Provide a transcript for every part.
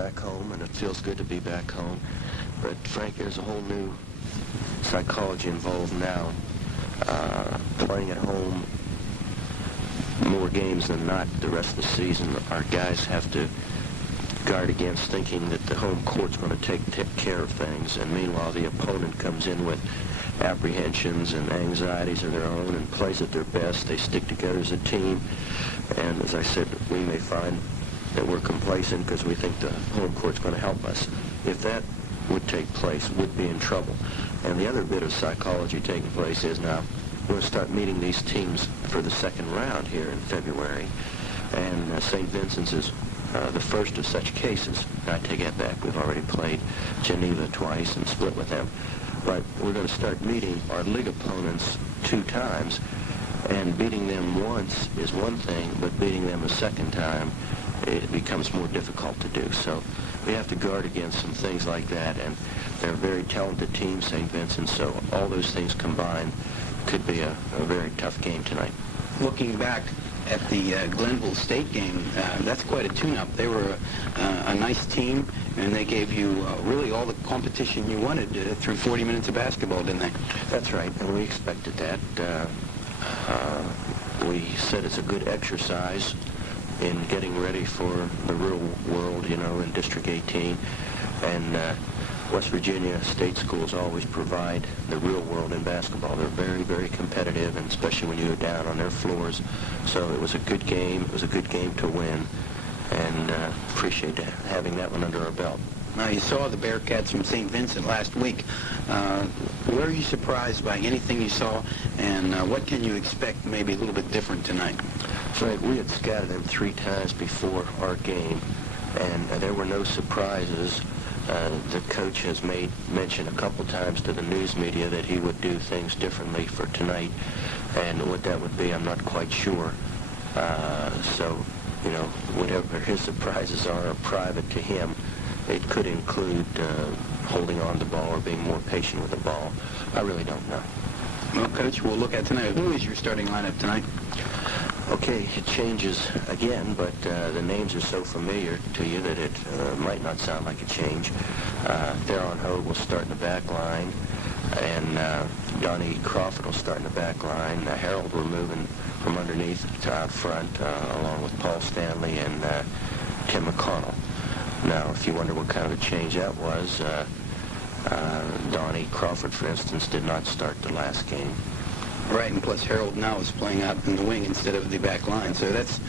back home, and it feels good to be back home. But Frank, there's a whole new psychology involved now. Playing at home more games than not the rest of the season, our guys have to guard against thinking that the home court's going to take care of things, and meanwhile the opponent comes in with apprehensions and anxieties of their own and plays at their best. They stick together as a team, and as I said, we may find that we're complacent because we think the home court's going to help us. If that would take place, we'd be in trouble. And the other bit of psychology taking place is now we're going to start meeting these teams for the second round here in February, and St. Vincent's is the first of such cases. I take that back. We've already played Geneva twice and split with them. But we're going to start meeting our league opponents 2 times, and beating them once is one thing, but beating them a second time, it becomes more difficult to do. So we have to guard against some things like that, and they're a very talented team, St. Vincent, so all those things combined could be a very tough game tonight. Looking back at the Glenville State game, that's quite a tune-up. They were a nice team, and they gave you really all the competition you wanted through 40 minutes of basketball, didn't they? That's right, and we expected that. We said it's a good exercise in getting ready for the real world, you know, in District 18. And West Virginia state schools always provide the real world in basketball. They're very, very competitive, and especially when you're down on their floors. So it was a good game. It was a good game to win, and appreciate having that one under our belt. Now, you saw the Bearcats from St. Vincent last week. Were you surprised by anything you saw, and what can you expect maybe a little bit different tonight? Frank, we had scouted them 3 times before our game, and there were no surprises. The coach has made mention a couple times to the news media that he would do things differently for tonight, and what that would be, I'm not quite sure. So, you know, whatever his surprises are private to him. It could include holding on to the ball or being more patient with the ball. I really don't know. Well, Coach, we'll look at tonight. Who is your starting lineup tonight? Okay, it changes again, but the names are so familiar to you that it might not sound like a change. Theron Hogue will start in the back line, and Donnie Crawford will start in the back line. Harold we're moving from underneath to out front, along with Paul Stanley and Tim McConnell. Now, if you wonder what kind of a change that was, Donnie Crawford, for instance, did not start the last game. Right, and plus Harold now is playing out in the wing instead of the back line. So that's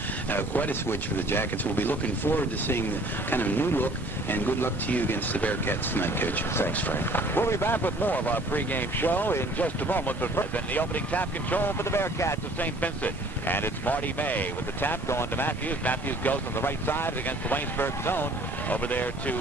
quite a switch for the Jackets. We'll be looking forward to seeing the kind of new look, and good luck to you against the Bearcats tonight, Coach. Thanks, Frank. We'll be back with more of our pregame show in just a moment. But first, in the opening tap control for the Bearcats of St. Vincent. And it's Marty May with the tap going to Matthews. Matthews goes on the right side against the Waynesburg zone. Over there to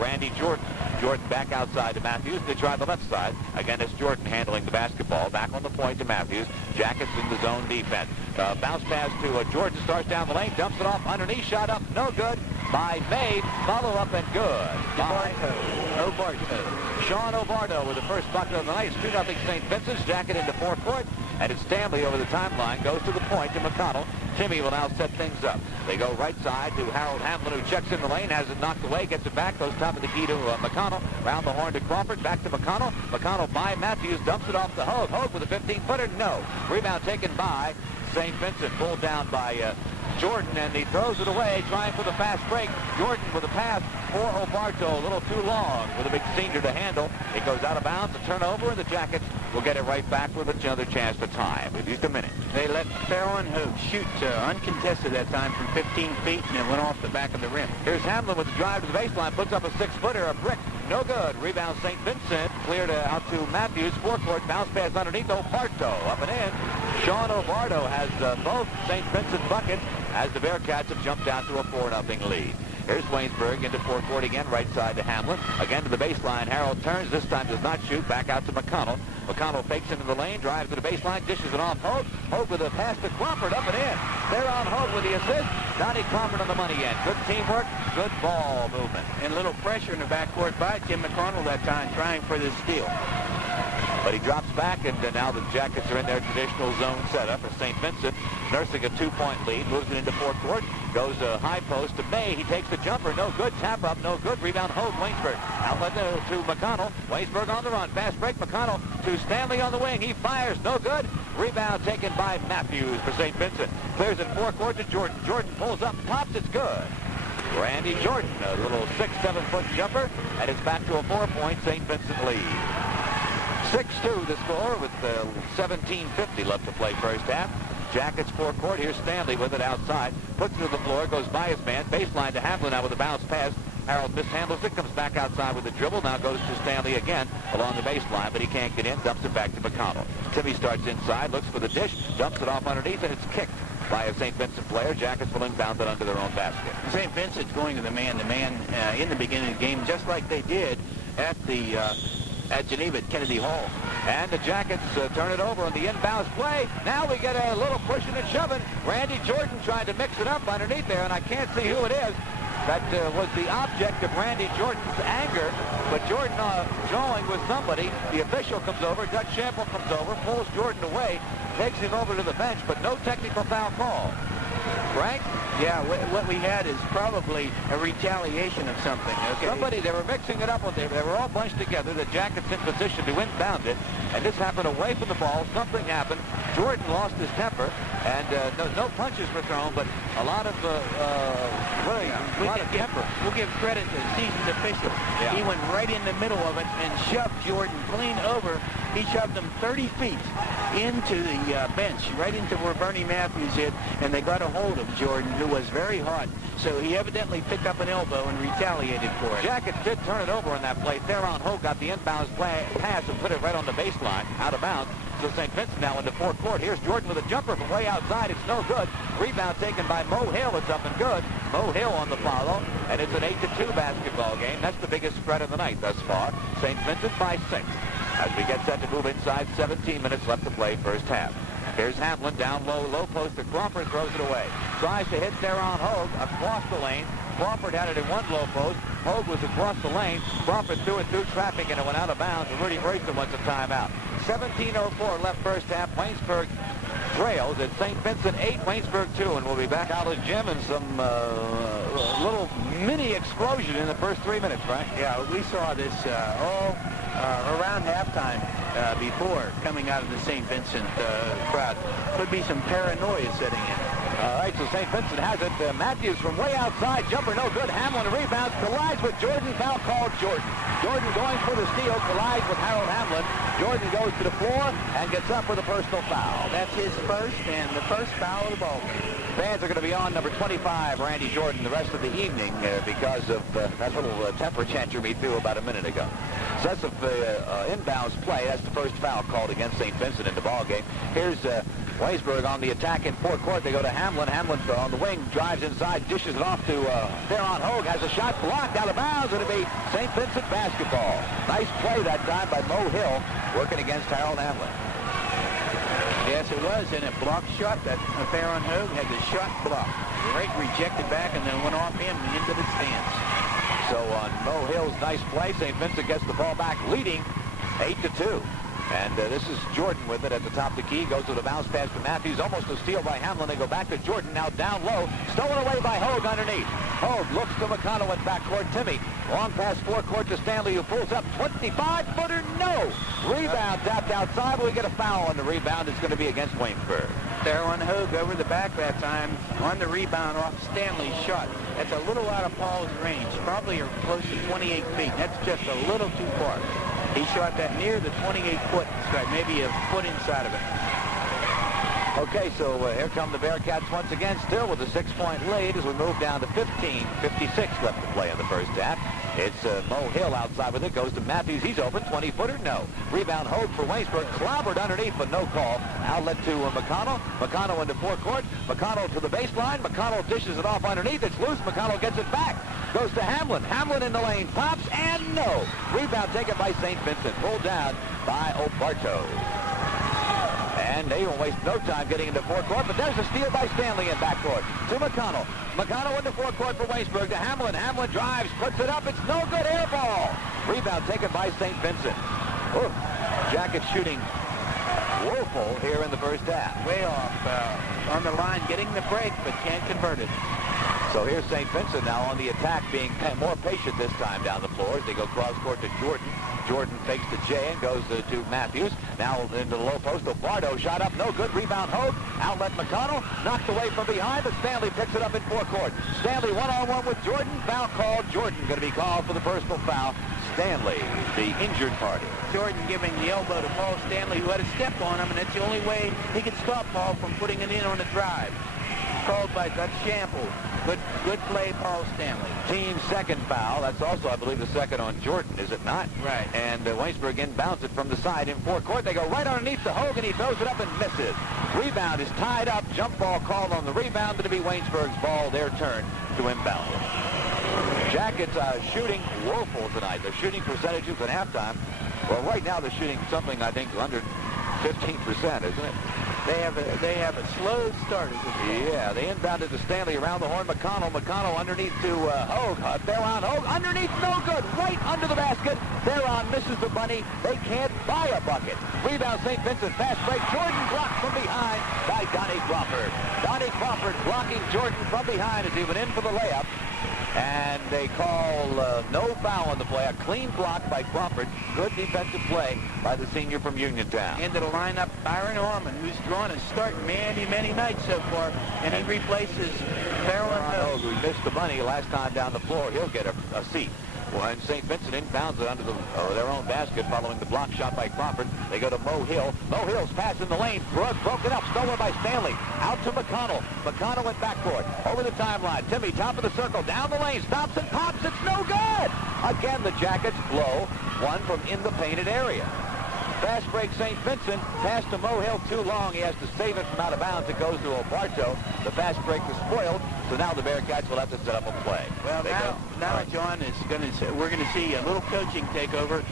Randy Jordan. Jordan back outside to Matthews. They try the left side. Again, it's Jordan handling the basketball. Back on the point to Matthews. Jackets in the zone defense. Bounce pass to Jordan. Starts down the lane. Dumps it off underneath. Shot up. No good. By May. Follow up and good. By Obarto. Sean Obarto with the first bucket of the night. 2-0 St. Vincent's. Jacket into forecourt. And it's Stanley over the timeline. Goes to the point to McConnell. Timmy will now set things up. They go right side to Harold Hamlin, who checks in the lane, has it knocked away, gets it back, goes top of the key to McConnell. Round the horn to Crawford, back to McConnell. McConnell by Matthews, dumps it off to Hogue. Hogue with a 15-footer, no. Rebound taken by St. Vincent, pulled down by Jordan, and he throws it away, trying for the fast break. Jordan with a pass for Obarto, a little too long for the big senior to handle. It goes out of bounds, a turnover, and the Jackets will get it right back with another chance to tie. We've used a minute. They let Theron Hogue shoot uncontested that time from 15 feet, and it went off the back of the rim. Here's Hamlin with the drive to the baseline, puts up a 6-footer, a brick. No good. Rebound St. Vincent. Cleared out to Matthews. Forecourt. Bounce pass underneath. Obarto up and in. Sean Obarto has both St. Vincent buckets as the Bearcats have jumped out to a 4-0 lead. Here's Waynesburg into forecourt again, right side to Hamlin. Again to the baseline. Harold turns. This time does not shoot. Back out to McConnell. McConnell fakes into the lane, drives to the baseline, dishes it off Hogue. Hogue with a pass to Crawford, up and in. There on Hogue with the assist. Donnie Crawford on the money end. Good teamwork, good ball movement. And a little pressure in the backcourt by Tim McConnell that time, trying for the steal. But he drops back, and now the Jackets are in their traditional zone setup for St. Vincent, nursing a 2-point lead, moves it into forecourt, goes a high post to May. He takes the jumper, no good. Tap up, no good. Rebound, Hogue, Waynesburg. Outlet to McConnell. Waynesburg on the run. Fast break, McConnell to Stanley on the wing. He fires, no good. Rebound taken by Matthews for St. Vincent. Clears it forecourt to Jordan. Jordan pulls up, pops, it's good. Randy Jordan, a little 6-7-foot jumper, and it's back to a 4-point St. Vincent lead. 6-2 the score with 17:50 left to play first half. Jackets forecourt. Here's Stanley with it outside. Puts it to the floor, goes by his man. Baseline to Hamlin now with a bounce pass. Harold mishandles it, comes back outside with the dribble. Now goes to Stanley again along the baseline, but he can't get in. Dumps it back to McConnell. Timmy starts inside, looks for the dish, dumps it off underneath, and it's kicked by a St. Vincent player. Jackets will inbound it under their own basket. St. Vincent's going to the man-to-man in the beginning of the game, just like they did at the at Geneva at Kennedy Hall. And the Jackets turn it over on the inbounds play. Now we get a little pushing and shoving. Randy Jordan trying to mix it up underneath there, and I can't see who it is. That was the object of Randy Jordan's anger, but Jordan drawing with somebody. The official comes over, Dutch Shample comes over, pulls Jordan away, takes him over to the bench, but no technical foul call. Frank? Yeah, what we had is probably a retaliation of something. Okay. Somebody, they were mixing it up. They were all bunched together. The Jackets in position to inbound it, and this happened away from the ball. Something happened. Jordan lost his temper, and no punches were thrown, but a lot of temper. We'll give credit to the seasoned official. Yeah. He went right in the middle of it and shoved Jordan clean over. He shoved him 30 feet into the bench, right into where Bernie Matthews hit, and they got a hold of Jordan, who was very hot. So he evidently picked up an elbow and retaliated for it. Jackets did turn it over in that play. Theron Hogue got the inbounds pass and put it right on the baseline, out of bounds. So St. Vincent now into forecourt. Here's Jordan with a jumper from way outside. It's no good. Rebound taken by Mo Hill. It's up and good. Mo Hill on the follow, and it's an 8-2 basketball game. That's the biggest spread of the night thus far. St. Vincent by 6. As we get set to move inside, 17 minutes left to play first half. Here's Hamlin down low, low post to Crawford, throws it away. Tries to hit Theron Hogue across the lane. Crawford had it in one low post. Hogue was across the lane. Crawford threw it through traffic, and it went out of bounds. And Rudy Royston wants a timeout. 17:04 left first half. Waynesburg trails at St. Vincent 8, Waynesburg 2, and we'll be back out of the gym and some little mini explosion in the first 3 minutes, Frank. Yeah, we saw this all around halftime before coming out of the St. Vincent crowd. Could be some paranoia setting in. All right, so St. Vincent has it. Matthews from way outside, jumper no good. Hamlin rebounds, collides with Jordan, foul called Jordan. Jordan going for the steal, collides with Harold Hamlin. Jordan goes to the floor and gets up with a personal foul. That's his first and the first foul of the ball game. Fans are going to be on number 25, Randy Jordan, the rest of the evening because of that little temper tantrum he threw about a minute ago. So that's the inbounds play. That's the first foul called against St. Vincent in the ball game. Here's Waynesburg on the attack in forecourt. They go to Hamlin. Hamlin on the wing, drives inside, dishes it off to Theron Hogue. Has a shot blocked out of bounds. It'll be St. Vincent basketball. Nice play that time by Mo Hill, working against Harold Hamlin. Yes, it was, and a blocked shot. That Theron Hogue had the shot blocked. Right rejected back and then went off him into the stands. So on Mo Hill's nice play, St. Vincent gets the ball back, leading 8-2. And this is Jordan with it at the top of the key. Goes to the bounce pass to Matthews. Almost a steal by Hamlin. They go back to Jordan. Now down low. Stolen away by Hogue underneath. Hogue looks to McConnell at backcourt. Timmy. Long pass forecourt to Stanley, who pulls up. 25-footer. No. Rebound tapped outside. We get a foul on the rebound. It's going to be against Waynesburg. Theron Hogue over the back that time on the rebound off Stanley's shot. That's a little out of Paul's range. Probably close to 28 feet. That's just a little too far. He shot that near the 28-foot strike, maybe a foot inside of it. Okay, so here come the Bearcats once again, still with a 6-point lead as we move down to 15. 56 left to play in the first half. It's Mo Hill outside with it. Goes to Matthews. He's open. 20-footer. No. Rebound Hogue for Waynesburg. Clobbered underneath, but no call. Outlet to McConnell. McConnell into forecourt. McConnell to the baseline. McConnell dishes it off underneath. It's loose. McConnell gets it back. Goes to Hamlin. Hamlin in the lane. Pops and no. Rebound taken by St. Vincent. Pulled down by Obarto. And they won't waste no time getting into forecourt, but there's a steal by Stanley in backcourt to McConnell. McConnell into forecourt for Waynesburg to Hamlin. Hamlin drives, puts it up. It's no good. Air ball. Rebound taken by St. Vincent. Ooh. Jackets shooting woeful here in the first half. Way off on the line, getting the break, but can't convert it. So here's St. Vincent now on the attack, being more patient this time down the floor as they go cross court to Jordan. Jordan fakes to Jay and goes to Matthews. Now into the low post. Bardo shot up, no good. Rebound Hogue. Outlet McConnell. Knocked away from behind, but Stanley picks it up in forecourt. Stanley one-on-one with Jordan. Foul called. Jordan going to be called for the personal foul. Stanley, the injured party. Jordan giving the elbow to Paul Stanley, who had a step on him, and that's the only way he could stop Paul from putting it in on the drive. Called by Dutch Shample. Good play, Paul Stanley. Team second foul. That's also, I believe, the second on Jordan, is it not? Right. And Waynesburg inbounds it from the side in forecourt. They go right underneath the Hogue, and he throws it up and misses. Rebound is tied up. Jump ball called on the rebound. It'll be Waynesburg's ball. Their turn to inbound it. Jackets shooting woeful tonight. Their shooting percentages at halftime. Well, right now they're shooting something, I think, under 15%, isn't it? They have a slow start. Yeah, they inbounded to Stanley around the horn. McConnell underneath to Hogue. Theron Hogue underneath, no good. Right under the basket. Theron misses the bunny. They can't buy a bucket. Rebound St. Vincent. Fast break. Jordan blocked from behind by Donnie Crawford. Donnie Crawford blocking Jordan from behind as he went in for the layup. And they call no foul on the play. A clean block by Crawford. Good defensive play by the senior from Uniontown. Into the lineup, Byron Orman, who's drawn a start many nights so far, and he replaces Farrell Hogue, who missed the bunny last time down the floor. He'll get a seat. Well, and St. Vincent inbounds it under their own basket following the block shot by Crawford. They go to Mo Hill. Mo Hill's pass in the lane. Broken up. Stolen by Stanley. Out to McConnell. McConnell went backcourt. Over the timeline. Timmy, top of the circle. Down the lane. Stops and pops. It's no good. Again, the Jackets blow one from in the painted area. Fast break St. Vincent. Pass to Mo Hill too long. He has to save it from out of bounds. It goes to Obarto. The fast break is spoiled. So now the Bearcats will have to set up a play. Well, now John is we're going to see a little coaching takeover.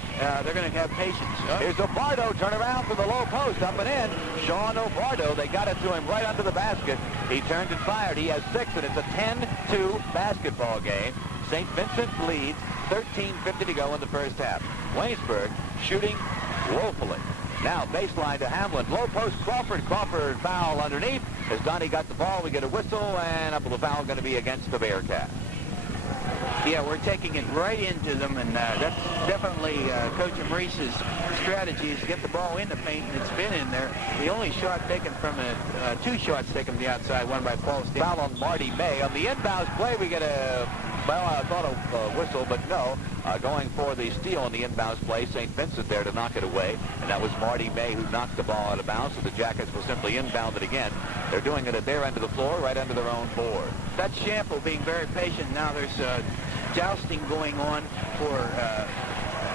They're going to have patience. Here's Obarto, turn around for the low post, up and in. Sean Obarto, they got it to him right under the basket. He turned and fired. He has 6, and it's a 10-2 basketball game. St. Vincent leads, 13:50 to go in the first half. Waynesburg shooting woefully. Now baseline to Hamlin. Low post Crawford. Crawford foul underneath. As Donnie got the ball, we get a whistle, and up the foul going to be against the Bearcats. Yeah, we're taking it right into them, and that's definitely Coach Maurice's strategy is to get the ball in the paint, and it's been in there. The only shot taken from 2 shots taken from the outside, one by Paul Stanley. Foul on Marty May. On the inbounds play, we get I thought a whistle, but no. Going for the steal on the inbounds play, St. Vincent there to knock it away, and that was Marty May who knocked the ball out of bounds, so the Jackets will simply inbound it again. They're doing it at their end of the floor, right under their own board. Dutch Shample being very patient. Now there's jousting going on for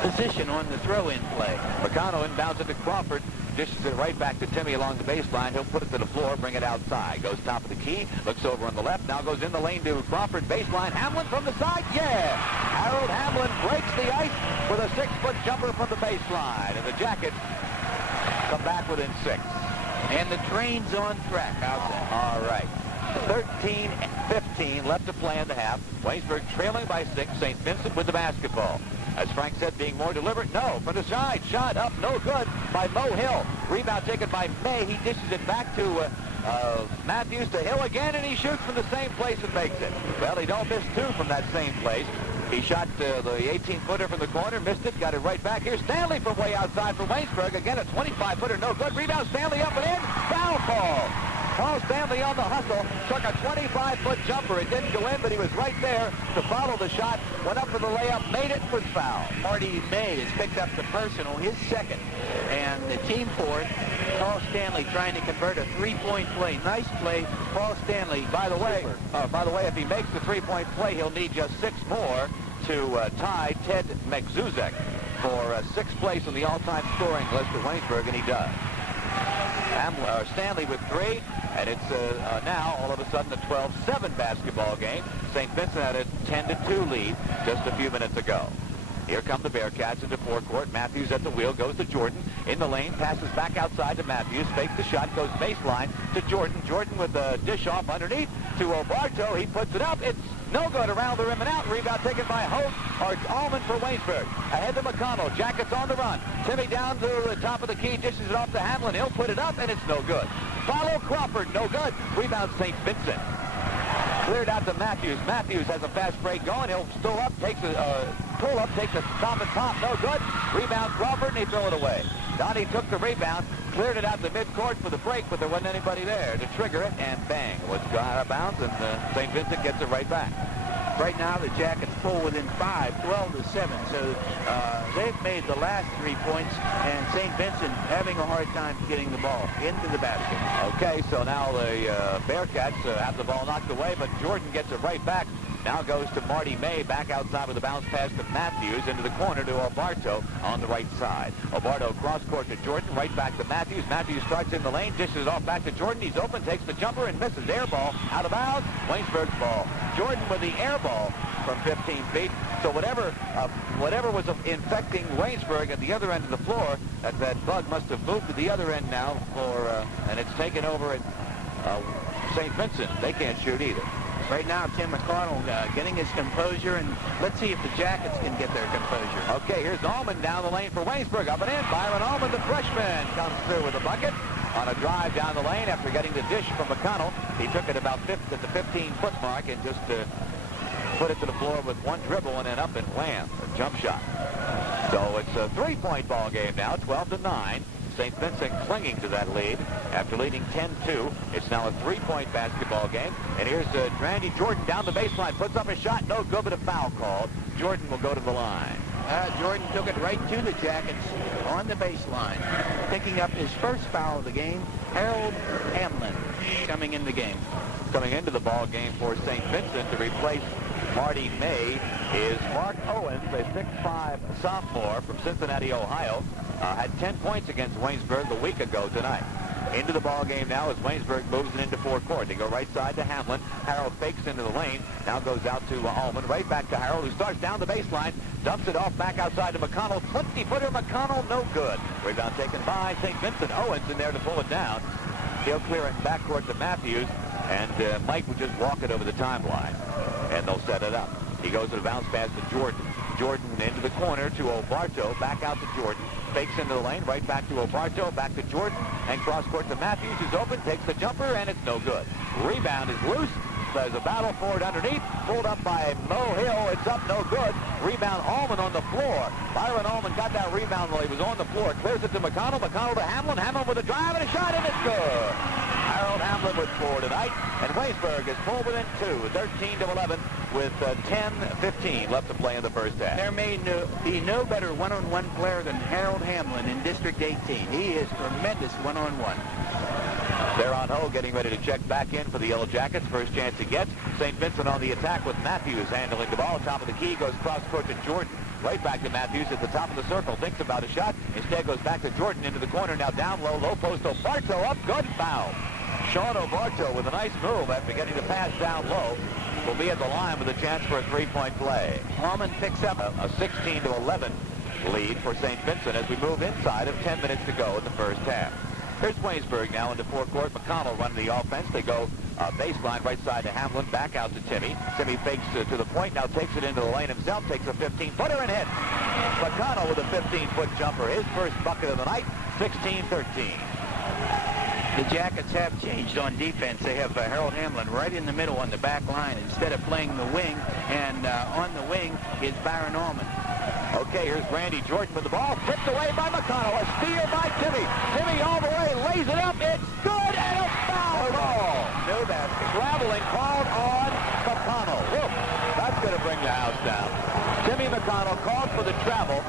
position on the throw-in play. McConnell inbounds it to Crawford. Dishes it right back to Timmy along the baseline. He'll put it to the floor, bring it outside. Goes top of the key, looks over on the left, now goes in the lane to Crawford. Baseline, Hamlin from the side, yeah! Harold Hamlin breaks the ice with a 6-foot jumper from the baseline. And the Jackets come back within 6. And the train's on track out there. All right. 13-15 left to play in the half. Waynesburg trailing by 6. St. Vincent with the basketball. As Frank said, being more deliberate. No, from the side. Shot up, no good by Mo Hill. Rebound taken by May. He dishes it back to Matthews to Hill again, and he shoots from the same place and makes it. Well, he don't miss 2 from that same place. He shot the 18-footer from the corner, missed it, got it right back. Here's Stanley from way outside for Waynesburg. Again, a 25-footer, no good. Rebound, Stanley up and in. Foul call. Paul Stanley on the hustle, took a 25-foot jumper. It didn't go in, but he was right there to follow the shot. Went up for the layup, made it, was fouled. Marty May has picked up the personal, his second. And the team fourth, Paul Stanley trying to convert a 3-point play. Nice play, Paul Stanley. By the way, if he makes the 3-point play, he'll need just 6 more to tie Ted McZuzek for 6th place on the all-time scoring list at Waynesburg, and he does. Stanley with 3, and it's now all of a sudden a 12-7 basketball game. St. Vincent had a 10-2 lead just a few minutes ago. Here come the Bearcats into forecourt. Matthews at the wheel, goes to Jordan. In the lane, passes back outside to Matthews. Fakes the shot, goes baseline to Jordan. Jordan with the dish off underneath to Obarto. He puts it up. It's No good. Around the rim and out. Rebound taken by Hope or Allman for Waynesburg. Ahead to McConnell. Jackets on the run. Timmy down to the top of the key. Dishes it off to Hamlin. He'll put it up, and it's no good. Follow Crawford. No good. Rebound St. Vincent. Cleared out to Matthews. Matthews has a fast break going. He'll still up. Takes a pull up. Takes a stop and pop. No good. Rebound Crawford, and he throw it away. Donnie took the rebound. Cleared it out to midcourt for the break, but there wasn't anybody there to trigger it, and bang, it was out of bounds, and St. Vincent gets it right back. Right now, the Jackets pull within 5, 12-7. So they've made the last 3 points, and St. Vincent having a hard time getting the ball into the basket. Okay, so now the Bearcats have the ball knocked away, but Jordan gets it right back. Now goes to Marty May, back outside with a bounce pass to Matthews, into the corner to Obarto on the right side. Obarto cross court to Jordan, right back to Matthews. Matthews starts in the lane, dishes it off back to Jordan. He's open, takes the jumper, and misses. Air ball, out of bounds, Waynesburg's ball. Jordan with the air ball from 15 feet. So whatever was infecting Waynesburg at the other end of the floor, that bug must have moved to the other end now, and it's taken over at St. Vincent. They can't shoot either. Right now, Tim McConnell getting his composure, and let's see if the Jackets can get their composure. Okay, here's Allman down the lane for Waynesburg. Up and in, Byron Allman, the freshman, comes through with a bucket on a drive down the lane after getting the dish from McConnell. He took it about at the 15-foot mark and just put it to the floor with one dribble and then up and wham, a jump shot. So it's a 3-point ball game now, 12-9. St. Vincent clinging to that lead after leading 10-2. It's now a 3-point basketball game. And here's Randy Jordan down the baseline. Puts up a shot. No good, but a foul called. Jordan will go to the line. Jordan took it right to the Jackets on the baseline. Picking up his first foul of the game, Harold Hamlin coming in the game. Coming into the ball game for St. Vincent to replace Marty May is Mark Owens, a 6'5" sophomore from Cincinnati, Ohio. Had 10 points against Waynesburg a week ago tonight. Into the ball game now as Waynesburg moves it into forecourt. They go right side to Hamlin. Harold fakes into the lane. Now goes out to Allman. Right back to Harold, who starts down the baseline. Dumps it off back outside to McConnell. 20-footer McConnell, no good. Rebound taken by St. Vincent. Owens in there to pull it down. He'll clear it backcourt to Matthews. And Mike will just walk it over the timeline. And they'll set it up. He goes to the bounce pass to Jordan. Jordan into the corner to Obarto. Back out to Jordan. Fakes into the lane. Right back to Obarto. Back to Jordan. And cross court to Matthews, who's open. Takes the jumper, and it's no good. Rebound is loose. There's a battle for it underneath. Pulled up by Mo Hill. It's up, no good. Rebound Allman on the floor. Byron Allman got that rebound while he was on the floor. Clears it to McConnell. McConnell to Hamlin. Hamlin with a drive and a shot, and it's good. Harold Hamlin with 4 tonight. And Waynesburg is pulled within 2, 13-11, with 10:15 left to play in the first half. There may be no better one-on-one player than Harold Hamlin in District 18. He is tremendous one-on-one. They're on hold, getting ready to check back in for the Yellow Jackets. First chance he gets. St. Vincent on the attack with Matthews handling the ball. Top of the key, goes cross-court to Jordan. Right back to Matthews at the top of the circle. Thinks about a shot. Instead goes back to Jordan into the corner. Now down low, low post. Obarto up. Good foul. Sean Obarto with a nice move after getting the pass down low will be at the line with a chance for a 3-point play. Allman picks up a 16-11 lead for St. Vincent as we move inside of 10 minutes to go in the first half. Here's Waynesburg now into forecourt. McConnell running the offense. They go baseline right side to Hamlin. Back out to Timmy. Timmy fakes to the point. Now takes it into the lane himself. Takes a 15-footer and hits. McConnell with a 15-foot jumper. His first bucket of the night. 16-13. The Jackets have changed on defense. They have Harold Hamlin right in the middle on the back line instead of playing the wing. And on the wing is Byron Allman. Okay, here's Randy Jordan with the ball. Tipped away by McConnell. A steal by Timmy. Timmy all the way. Lays it up. It's good. And a foul ball. No basket. Traveling called on McConnell. Whoop. That's going to bring the house down. Timmy McConnell called for the travel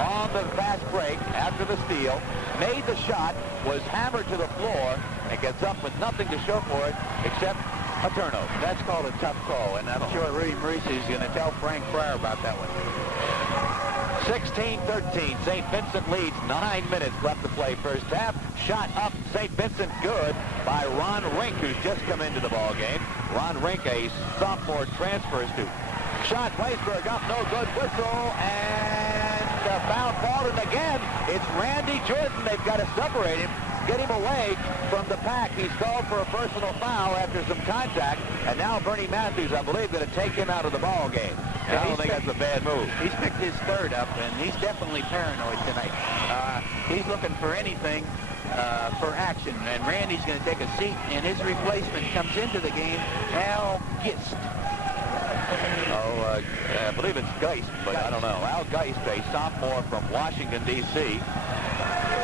on the fast break after the steal. Made the shot. Was hammered to the floor. And gets up with nothing to show for it except a turnover. That's called a tough call. And I'm sure Rudy Maurice is going to tell Frank Fryer about that one. 16-13. St. Vincent leads. 9 minutes left to play first half. Shot up. St. Vincent good by Ron Rink, who's just come into the ball game. Ron Rink, a sophomore transfer student. Shot Waynesburg up. No good. Whistle. And a foul called. And again, it's Randy Jordan. They've got to separate him. get him away from the pack. He's called for a personal foul after some contact, and now Bernie Matthews, I believe, going to take him out of the ball game. I don't think that's a bad move. He's picked his third up, and he's definitely paranoid tonight. He's looking for anything for action, and Randy's going to take a seat, and his replacement comes into the game, Al Gist. I believe it's Geist, but I don't know. Al Geist, a sophomore from Washington, D.C.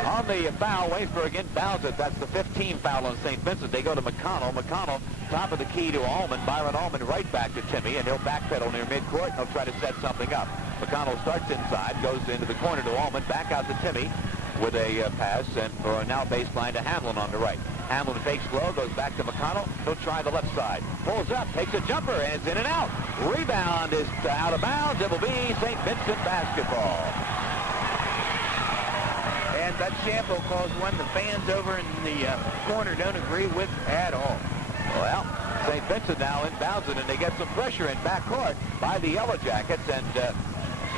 On the foul, Waynesburg inbounds it. That's the 15th foul on St. Vincent. They go to McConnell. McConnell, top of the key to Allman. Byron Allman right back to Timmy, and he'll backpedal near midcourt, and he'll try to set something up. McConnell starts inside, goes into the corner to Allman, back out to Timmy with a pass, and for now baseline to Hamlin on the right. Hamlin fakes low, goes back to McConnell. He'll try the left side. Pulls up, takes a jumper, and it's in and out. Rebound is out of bounds. It will be St. Vincent basketball. And that Shampo calls one the fans over in the corner don't agree with at all. Well, St. Vincent now inbounds it, and they get some pressure in backcourt by the Yellow Jackets, and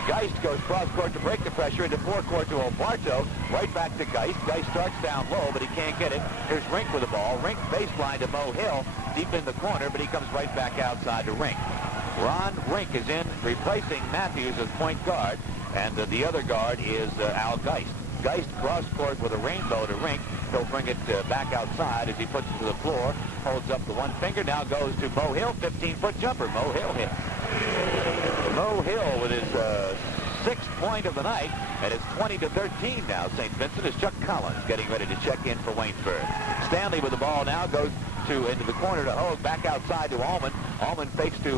Geist goes cross-court to break the pressure into forecourt to Obarto. Right back to Geist. Geist starts down low, but he can't get it. Here's Rink with the ball. Rink baseline to Mo Hill, deep in the corner, but he comes right back outside to Rink. Ron Rink is in, replacing Matthews as point guard, and the other guard is Al Geist. Geist cross-court with a rainbow to Rink. He'll bring it back outside as he puts it to the floor. Holds up the one finger. Now goes to Mo Hill. 15-foot jumper. Mo Hill hits. Mo Hill with his sixth point of the night, and it's 20-13 now. St. Vincent is Chuck Collins getting ready to check in for Waynesburg. Stanley with the ball now goes into the corner to Hogue, back outside to Allman. Allman fakes to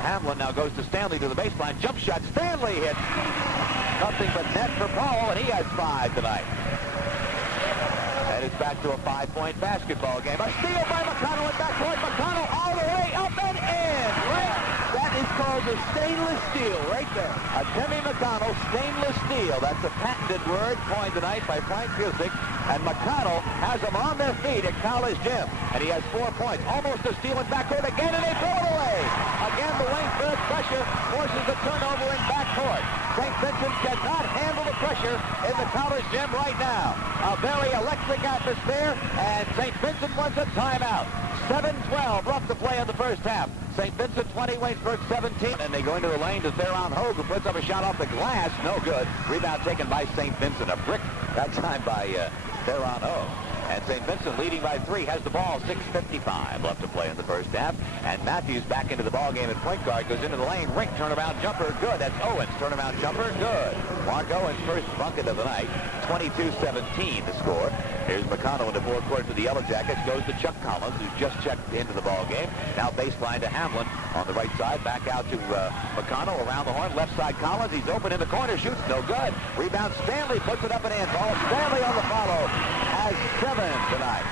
Hamlin, now goes to Stanley to the baseline. Jump shot. Stanley hits. Nothing but net for Paul, and he has 5 tonight. And it's back to a 5-point basketball game. A steal by McConnell in backcourt. McConnell all the way up and in. Right? That is called a stainless steel right there. A Timmy McConnell stainless steel. That's a patented word coined tonight by Frank Busick. And McConnell has them on their feet at College Gym. And he has 4 points. Almost a steal in backcourt again, and they throw it away. Again, the Waynesburg pressure forces a turnover in backcourt. St. Vincent cannot handle the pressure in the College Gym right now. A very electric atmosphere, and St. Vincent wants a timeout. 7-12 left to play in the first half. St. Vincent 20, Waynesburg 17. And they go into the lane to Theron Hogue, who puts up a shot off the glass. No good. Rebound taken by St. Vincent. A brick that time by Theron Hogue. And St. Vincent leading by 3 has the ball. 6:55 left to play in the first half. And Matthews back into the ball game at point guard. Goes into the lane. Rink turnaround jumper. Good. That's Owens. Turnaround jumper. Good. Mark Owens first bucket of the night. 22-17 to score. Here's McConnell in the forecourt for the Yellow Jackets. Goes to Chuck Collins, who just checked into the ball game. Now baseline to Hamlin on the right side. Back out to McConnell around the horn. Left side Collins. He's open in the corner. Shoots. No good. Rebound. Stanley puts it up and in. Ball. Stanley on the follow. Has 7 tonight.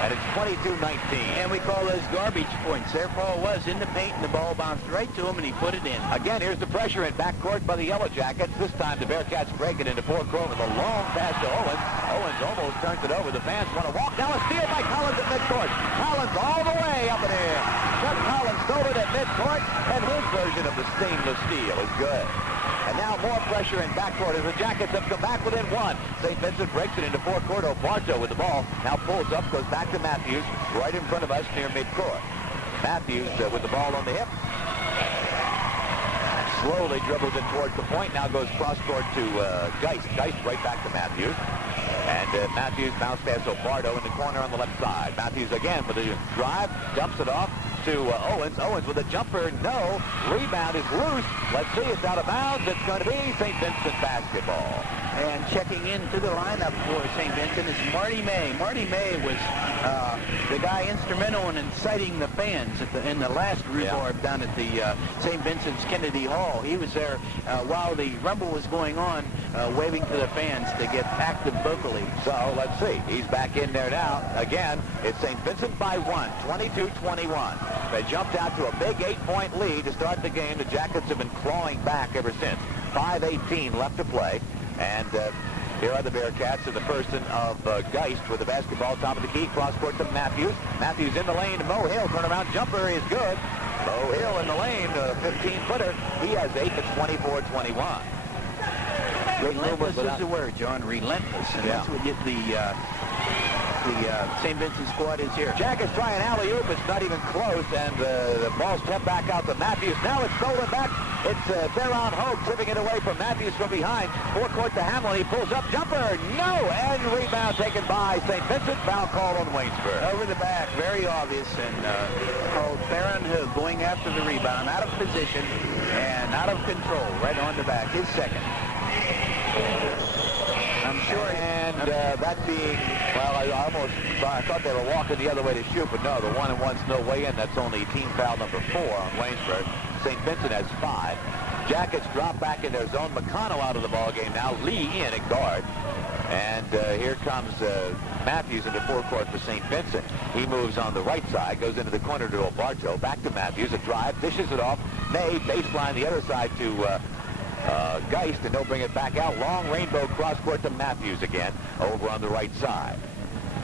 And it's 22-19. And we call those garbage points. There Paul was in the paint, and the ball bounced right to him, and he put it in. Again, here's the pressure in backcourt by the Yellow Jackets. This time the Bearcats break it into forecourt with a long pass to Owens. Owens almost turns it over. The fans want to walk. Now a steal by Collins at midcourt. Collins all the way up in here. Chuck Collins stole it at midcourt, and his version of the stainless steel is good. And now more pressure in backcourt as the Jackets have come back within 1. St. Vincent breaks it into forecourt. Obarto with the ball. Now pulls up, goes back to Matthews, right in front of us near midcourt. Matthews with the ball on the hip. Slowly dribbles it towards the point. Now goes cross-court to Geist. Geist right back to Matthews. And Matthews bounce pass Obarto in the corner on the left side. Matthews again with a drive, dumps it off to Owens. Owens with a jumper, no. Rebound is loose. Let's see, it's out of bounds. It's going to be St. Vincent basketball. And checking into the lineup for St. Vincent is Marty May. Marty May was the guy instrumental in inciting the fans in the last rhubarb down at the St. Vincent's Kennedy Hall. He was there while the rumble was going on, waving to the fans to get active vocally. So let's see. He's back in there now. Again, it's St. Vincent by 1, 22-21. They jumped out to a big 8-point lead to start the game. The Jackets have been clawing back ever since. 5:18 left to play. And here are the Bearcats in the person of Geist with the basketball top of the key. Cross-court to Matthews. Matthews in the lane. Mo Hill turnaround jumper is good. Mo Hill in the lane, 15-footer. He has 8 to 24-21. Relentless is the word, John. Relentless. And that's what the the St. Vincent squad is here. Jackets try an alley-oop. It's not even close, and the ball's tipped back out to Matthews. Now it's stolen back. It's Theron Hogue tipping it away from Matthews from behind. Forecourt to Hamlin. He pulls up. Jumper. No. And rebound taken by St. Vincent. Foul called on Waynesburg. Over the back. Very obvious. And called Theron Hogue going after the rebound. Out of position and out of control. Right on the back. His second. I'm sure. And that being, well, I thought they were walking the other way to shoot, but no, the 1-and-1's no way in. That's only team foul number 4 on Waynesburg. St. Vincent has 5. Jackets drop back in their zone. McConnell out of the ball game now. Lee in at guard. And here comes Matthews into forecourt for St. Vincent. He moves on the right side, goes into the corner to Obarjo. Back to Matthews, a drive, dishes it off. May, baseline the other side to Geist, and they'll bring it back out. Long rainbow cross court to Matthews again over on the right side.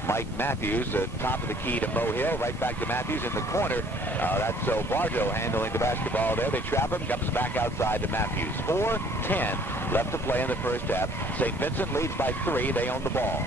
Mike Matthews, top of the key to Mo Hill, right back to Matthews in the corner. That's Bardo handling the basketball there. They trap him, comes back outside to Matthews. 4:10 left to play in the first half. St. Vincent leads by 3. They own the ball.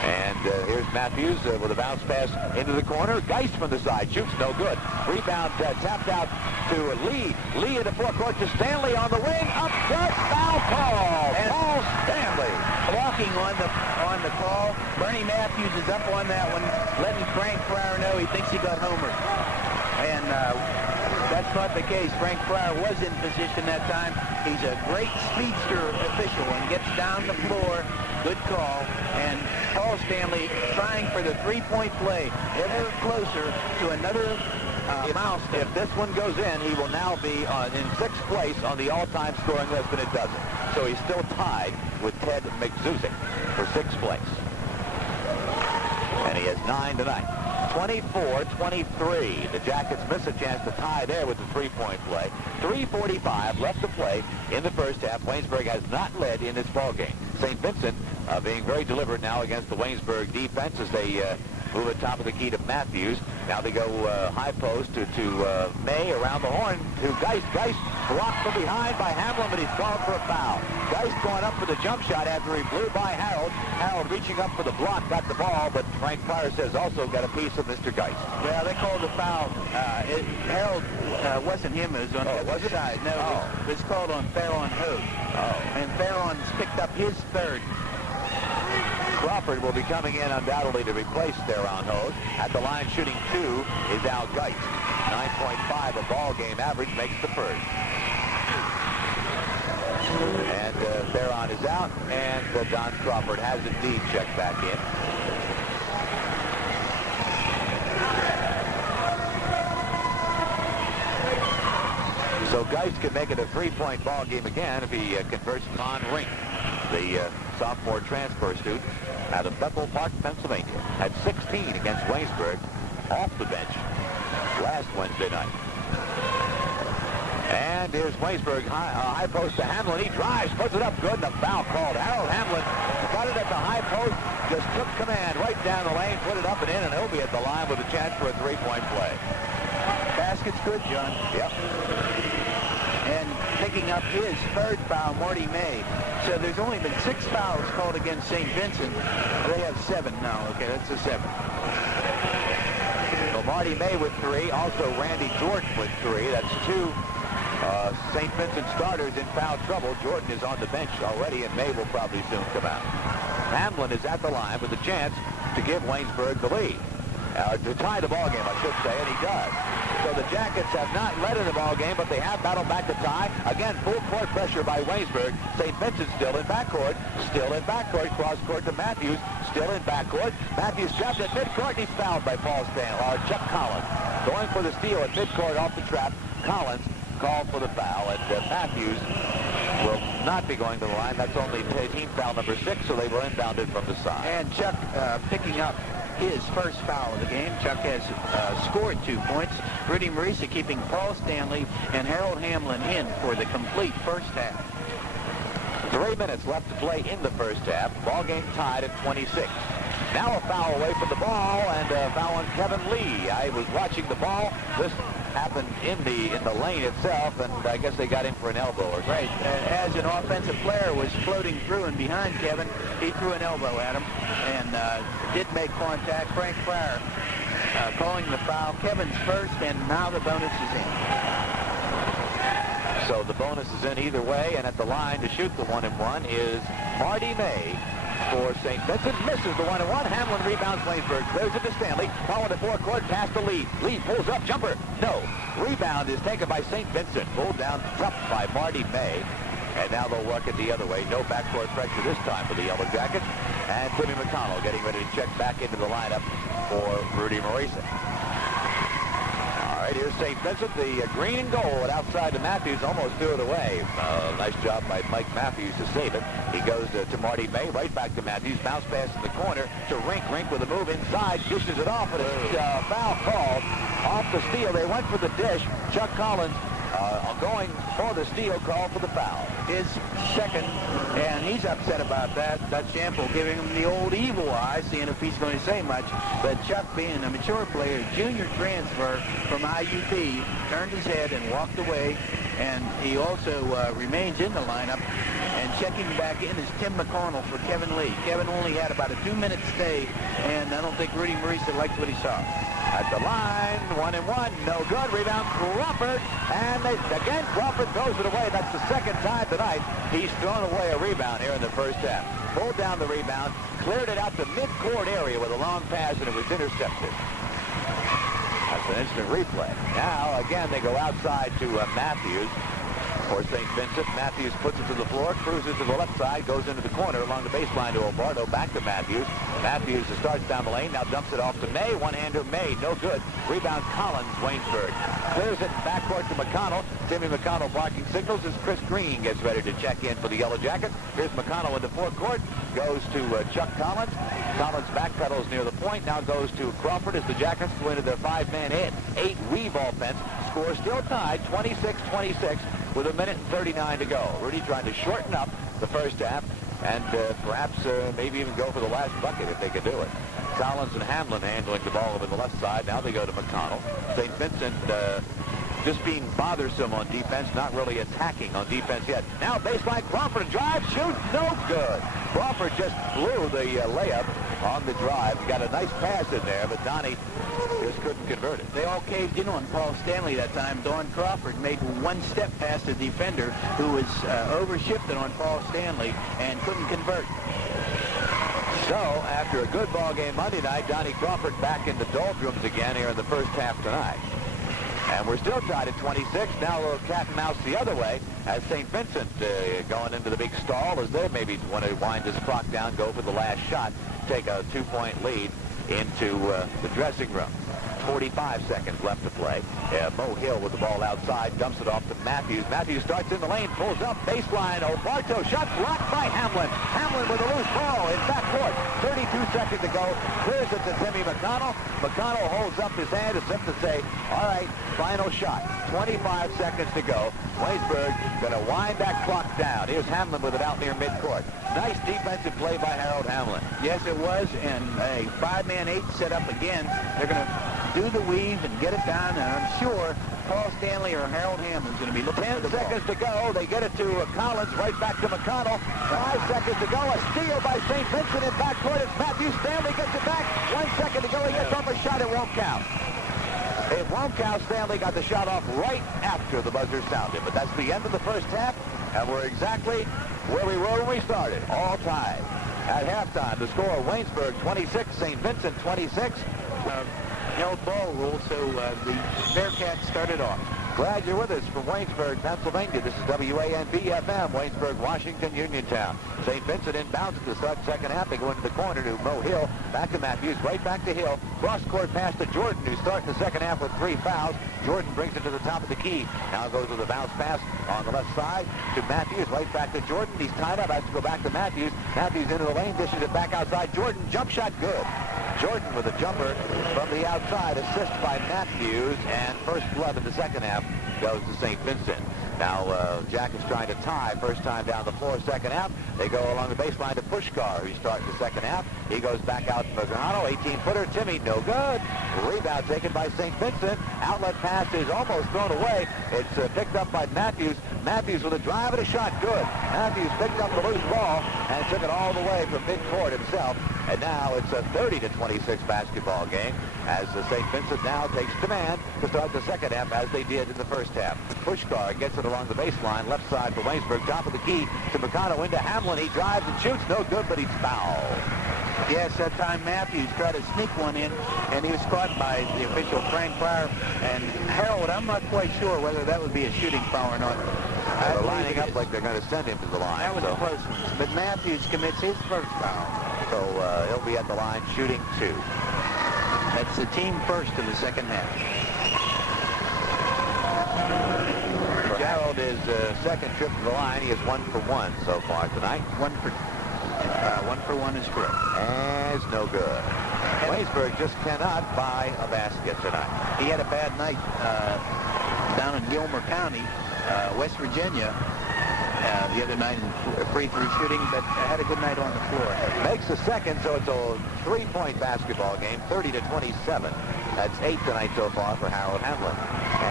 And here's Matthews with a bounce pass into the corner. Geist from the side shoots, no good. Rebound tapped out to Lee. Lee in the forecourt to Stanley on the wing. Up front, foul call. And Paul Stanley Blocking on the call. Bernie Matthews is up on that one, letting Frank Fryer know he thinks he got homered. And that's not the case. Frank Fryer was in position that time. He's a great speedster official and gets down the floor. Good call. And Paul Stanley trying for the three-point play, ever closer to another milestone. If this one goes in, he will now be in 6th place on the all-time scoring list, and it doesn't. So he's still tied with Ted McZuzik for 6th place. And he has 9 tonight. 24-23. The Jackets miss a chance to tie there with the three-point play. 3:45 left to play in the first half. Waynesburg has not led in this ballgame. St. Vincent being very deliberate now against the Waynesburg defense as they move at top of the key to Matthews. Now they go high post to May around the horn to Geist. Geist blocked from behind by Hamlin, but he's called for a foul. Geist going up for the jump shot after he blew by Harold. Harold reaching up for the block, got the ball, but Frank Pryor says also got a piece of Mr. Geist. Well, they called a foul. Harold wasn't him. It was on the other side. No, it was called on Theron Hogue. And Theron's picked up his 3rd. Crawford will be coming in undoubtedly to replace Theron Hogue. At the line shooting 2 is Al Geist. 9.5 a ball game average makes the first. And Theron is out, and Don Crawford has indeed checked back in. So Geist can make it a 3-point ball game again if he converts Con Ring, the sophomore transfer student out of Bethel Park, Pennsylvania, had 16 against Waynesburg off the bench last Wednesday night. And here's Waynesburg, high post to Hamlin. He drives, puts it up good, and a foul called. Harold Hamlin got it at the high post, just took command right down the lane, put it up and in, and he'll be at the line with a chance for a 3-point play. Basket's good, John. Yep. And picking up his 3rd foul, Marty May. So there's only been 6 fouls called against St. Vincent. They have 7 now. Okay, that's a 7. So Marty May with 3. Also Randy Jordan with 3. That's 2 St. Vincent starters in foul trouble. Jordan is on the bench already, and May will probably soon come out. Hamlin is at the line with a chance to give Waynesburg the lead. To tie the ball game, I should say, and he does. So the Jackets have not led in the ball game, but they have battled back to tie. Again, full court pressure by Waynesburg. St. Vincent still in backcourt. Still in backcourt. Cross court to Matthews. Still in backcourt. Matthews trapped at midcourt, and he's fouled by Paul Stanley, or Chuck Collins. Going for the steal at midcourt off the trap. Collins called for the foul, and Matthews will not be going to the line. That's only team foul number 6, so they were inbounded from the side. And Chuck picking up his 1st foul of the game. Chuck has scored 2 points. Rudy Marisa keeping Paul Stanley and Harold Hamlin in for the complete first half. 3 minutes left to play in the first half. Ball game tied at 26. Now a foul away from the ball, and a foul on Kevin Lee. I was watching the ball. This happened in the lane itself, and I guess they got in for an elbow or something. Right. As an offensive player was floating through and behind Kevin, he threw an elbow at him and did make contact. Frank Fryer calling the foul. Kevin's first, and now the bonus is in. So the bonus is in either way, and at the line to shoot the 1-and-1 is Marty May for St. Vincent. Misses the 1-and-1. Hamlin rebounds Waynesburg. Clears it to Stanley. Followed to forecourt. Past the lead. Lee pulls up. Jumper. No. Rebound is taken by St. Vincent. Pulled down tough by Marty May. And now they'll work it the other way. No backcourt pressure this time for the Yellow Jackets. And Timmy McConnell getting ready to check back into the lineup for Rudy Marisa. All right, here's St. Vincent. The green and gold outside to Matthews. Almost threw it away. Nice job by Mike Matthews to save it. He goes to Marty May. Right back to Matthews. Bounce pass in the corner to Rink. Rink with a move inside. Dishes it off. And it's foul called off the steal. They went for the dish. Chuck Collins going for the steal, call for the foul. His second, and he's upset about that. Dutch Shample giving him the old evil eye, seeing if he's going to say much. But Chuck, being a mature player, junior transfer from IUP, turned his head and walked away. And he also remains in the lineup. And checking back in is Tim McConnell for Kevin Lee. Kevin only had about a 2-minute stay, and I don't think Rudy Marisa liked what he saw. At the line, 1-and-1, no good. Rebound, Crawford, and again, Crawford throws it away. That's the second time tonight he's thrown away a rebound here in the first half. Pulled down the rebound, cleared it out to mid-court area with a long pass, and it was intercepted. That's an instant replay. Now, again, they go outside to Matthews for St. Vincent. Matthews puts it to the floor, cruises to the left side, goes into the corner along the baseline to Obardo, back to Matthews. Matthews starts down the lane, now dumps it off to May. One-hander, May, no good. Rebound, Collins, Waynesburg. Clears it backcourt to McConnell. Timmy McConnell barking signals as Chris Green gets ready to check in for the Yellow Jackets. Here's McConnell into forecourt, goes to Chuck Collins. Collins backpedals near the point, now goes to Crawford as the Jackets go into their 5-man hit. 8 weave offense. Score still tied, 26-26. with 1:39 to go. Rudy trying to shorten up the first half and perhaps maybe even go for the last bucket if they could do it. Collins and Hamlin handling the ball over the left side. Now they go to McConnell. St. Vincent just being bothersome on defense, not really attacking on defense yet. Now baseline, Crawford drive, shoot, no good. Crawford just blew the layup on the drive. Got a nice pass in there, but Donnie just couldn't convert it. They all caved in on Paul Stanley that time. Don Crawford made one step past the defender who was overshifted on Paul Stanley and couldn't convert. So, after a good ball game Monday night, Donnie Crawford back in the doldrums again here in the first half tonight. And we're still tied at 26. Now a little cat and mouse the other way as St. Vincent going into the big stall as they maybe want to wind this clock down, go for the last shot, take a 2-point lead into the dressing room. 45 seconds left to play. Mo Hill with the ball outside, dumps it off to Matthews. Matthews starts in the lane, pulls up, baseline. Obarto, shot blocked by Hamlin. Hamlin with a loose ball in backcourt. 32 seconds to go. Clears it to Timmy McConnell. McConnell holds up his hand as if to say, all right, final shot. 25 seconds to go. Waynesburg going to wind that clock down. Here's Hamlin with it out near midcourt. Nice defensive play by Harold Hamlin. Yes, it was, and a 5-man 8 set up again. They're going to do the weave and get it down, and I'm sure Paul Stanley or Harold Hamlin's going to be looking for the 10 seconds to go. They get it to Collins, right back to McConnell. 5 seconds to go. A steal by St. Vincent in backcourt. It's Matthews. Stanley gets it back. 1 second to go. He gets off a shot. It won't count. It won't count. Stanley got the shot off right after the buzzer sounded. But that's the end of the first half, and we're exactly where we were when we started. All tied. At halftime, the score, Waynesburg 26, St. Vincent 26. Held ball rule, so the Bearcats started off. Glad you're with us from Waynesburg, Pennsylvania. This is WANB-FM, Waynesburg, Washington, Uniontown. St. Vincent inbounds at the start second half. They go into the corner to Mo Hill. Back to Matthews, right back to Hill. Cross-court pass to Jordan, who's starting the second half with 3 fouls. Jordan brings it to the top of the key. Now goes with a bounce pass on the left side to Matthews. Right back to Jordan. He's tied up. Has to go back to Matthews. Matthews into the lane, dishes it back outside. Jordan, jump shot, good. Jordan with a jumper from the outside, assist by Matthews, and first blood in the second half goes to St. Vincent. Now, Jackets trying to tie. First time down the floor, second half. They go along the baseline to Pushkar, who's starting the second half. He goes back out to Pagano, 18-footer. Timmy, no good. Rebound taken by St. Vincent. Outlet pass is almost thrown away. It's picked up by Matthews. Matthews with a drive and a shot. Good. Matthews picked up the loose ball and took it all the way from midcourt himself. And now it's a 30-26 basketball game as St. Vincent now takes command to start the second half as they did in the first half. Pushkar gets it along the baseline, left side for Waynesburg, top of the key to Meccano into Hamlin. He drives and shoots, no good, but he's fouled. Yes, that time Matthews tried to sneak one in, and he was caught by the official Frank Pryor. And Harold, I'm not quite sure whether that would be a shooting foul or not. They're lining up like they're going to send him to the line. That was a close one. But Matthews commits his first foul. So he'll be at the line shooting 2. That's the team first of the second half. For Harold, his second trip to the line, he is 1 for 1 so far tonight. 1 for 1 is correct. And it's no good. Waynesburg just cannot buy a basket tonight. He had a bad night down in Gilmer County, West Virginia, the other night in free-throw shooting, but had a good night on the floor. Makes the second, so it's a 3-point basketball game, 30-27. That's 8 tonight so far for Harold Hamlin.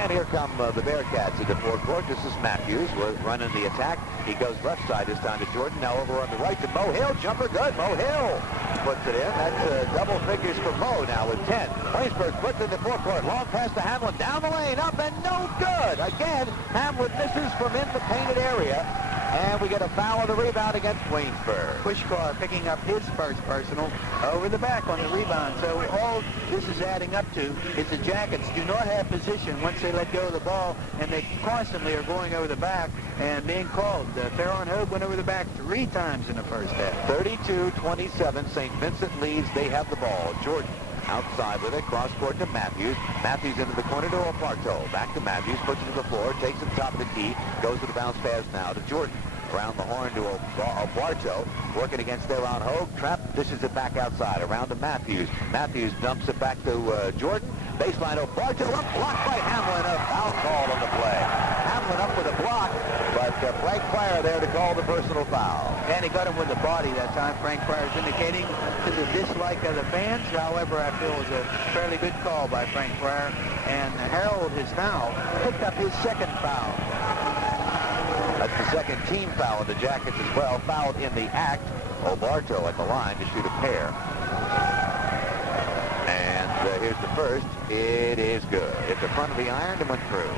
And here come the Bearcats into forecourt. This is Matthews. We're running the attack. He goes left side this time to Jordan. Now over on the right to Mo Hill. Jumper good. Mo Hill puts it in. That's double figures for Mo now with 10. Waynesburg puts it in the forecourt. Long pass to Hamlin. Down the lane. Up and no good. Again, Hamlin misses from in the painted area. And we get a foul on the rebound against Waynesburg. Pushkar picking up his first personal over the back on the rebound. So all this is adding up to is the Jackets do not have position once they let go of the ball, and they constantly are going over the back and being called. Theron Hogue went over the back 3 times in the first half. 32-27, St. Vincent leads. They have the ball. Jordan outside with it, cross court to Matthews. Matthews into the corner to Oparto. Back to Matthews, puts it to the floor, takes it top of the key, goes to the bounce pass now to Jordan. Around the horn to Oparto, working against Theron Hogue. Trap dishes it back outside, around to Matthews. Matthews dumps it back to Jordan. Baseline Oparto, up, blocked by Hamlin. A foul call on the play. Hamlin up with a block, but Frank Pryor there to call the personal foul. And he got him with the body that time. Frank Pryor is indicating to the dislike of the fans. However, I feel it was a fairly good call by Frank Pryor. And Harold has now picked up his second foul. That's the second team foul of the Jackets as well. Fouled in the act. Oparto at the line to shoot a pair. And here's the first. It is good. It's the front of the iron and went through.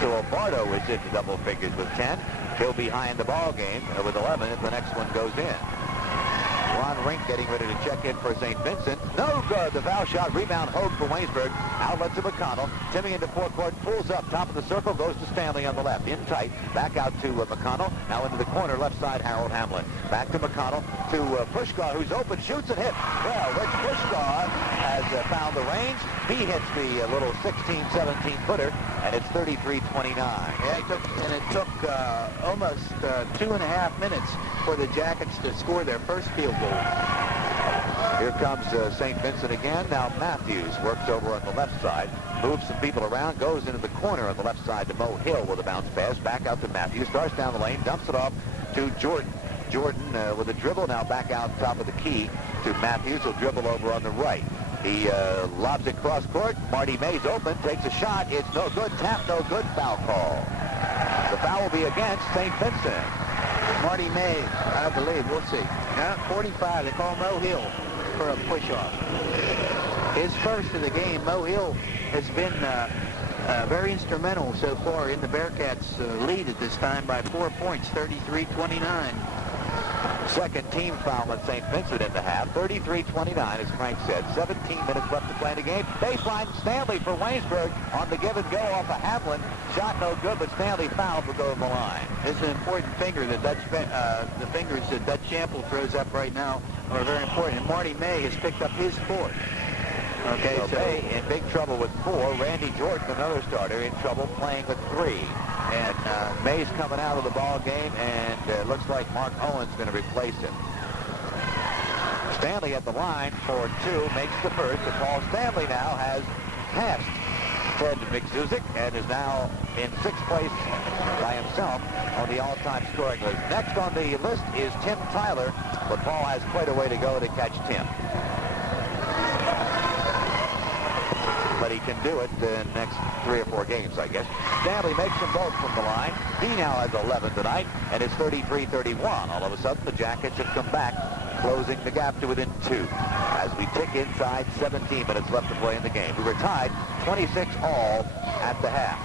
So Oparto is into double figures with 10. He'll be high in the ball game with 11 if the next one goes in. Ron Rink getting ready to check in for St. Vincent. No good. The foul shot. Rebound Hogue for Waynesburg. Outlet to McConnell. Timmy into forecourt. Pulls up. Top of the circle. Goes to Stanley on the left. In tight. Back out to McConnell. Now into the corner. Left side Harold Hamlin. Back to McConnell. To Pushkar, who's open. Shoots and hits. Well, Rich Pushkar has found the range. He hits the little 16, 17-footer. And it's 33-29. Yeah, it took almost 2.5 minutes for the Jackets to score their first field goal. Here comes St. Vincent again. Now Matthews works over on the left side, moves some people around, goes into the corner on the left side to Mo Hill with a bounce pass. Back out to Matthews, starts down the lane, dumps it off to Jordan. Jordan with a dribble now back out top of the key to Matthews. He'll dribble over on the right. He lobs it cross court. Marty Mays open, takes a shot. It's no good. Tap, no good. Foul call. The foul will be against St. Vincent. Marty May, I believe. We'll see. 45. They call Mo Hill for a push-off. His first of the game. Mo Hill has been very instrumental so far in the Bearcats' lead at this time by 4 points, 33-29. Second team foul at St. Vincent in the half. 33-29, as Frank said. 17 minutes left to play in the game. Baseline, Stanley for Waynesburg on the give and go off of Hamlin. Shot no good, but Stanley fouled to go to the line. It's an important finger that the fingers that Dutch Chample throws up right now are very important. And Marty May has picked up his fourth. Okay, so May in big trouble with 4. Randy Jordan, another starter, in trouble playing with 3. And May's coming out of the ball game, and looks like Mark Owen's going to replace him. Stanley at the line for 2, makes the first. And Paul Stanley now has passed Ted McZuzik, and is now in 6th place by himself on the all-time scoring list. Next on the list is Tim Tyler, but Paul has quite a way to go to catch Tim. But he can do it in the next 3 or 4 games, I guess. Stanley makes them both from the line. He now has 11 tonight, and it's 33-31. All of a sudden, the Jackets have come back, closing the gap to within 2. As we tick inside 17 minutes left to play in the game. We were tied 26 all at the half.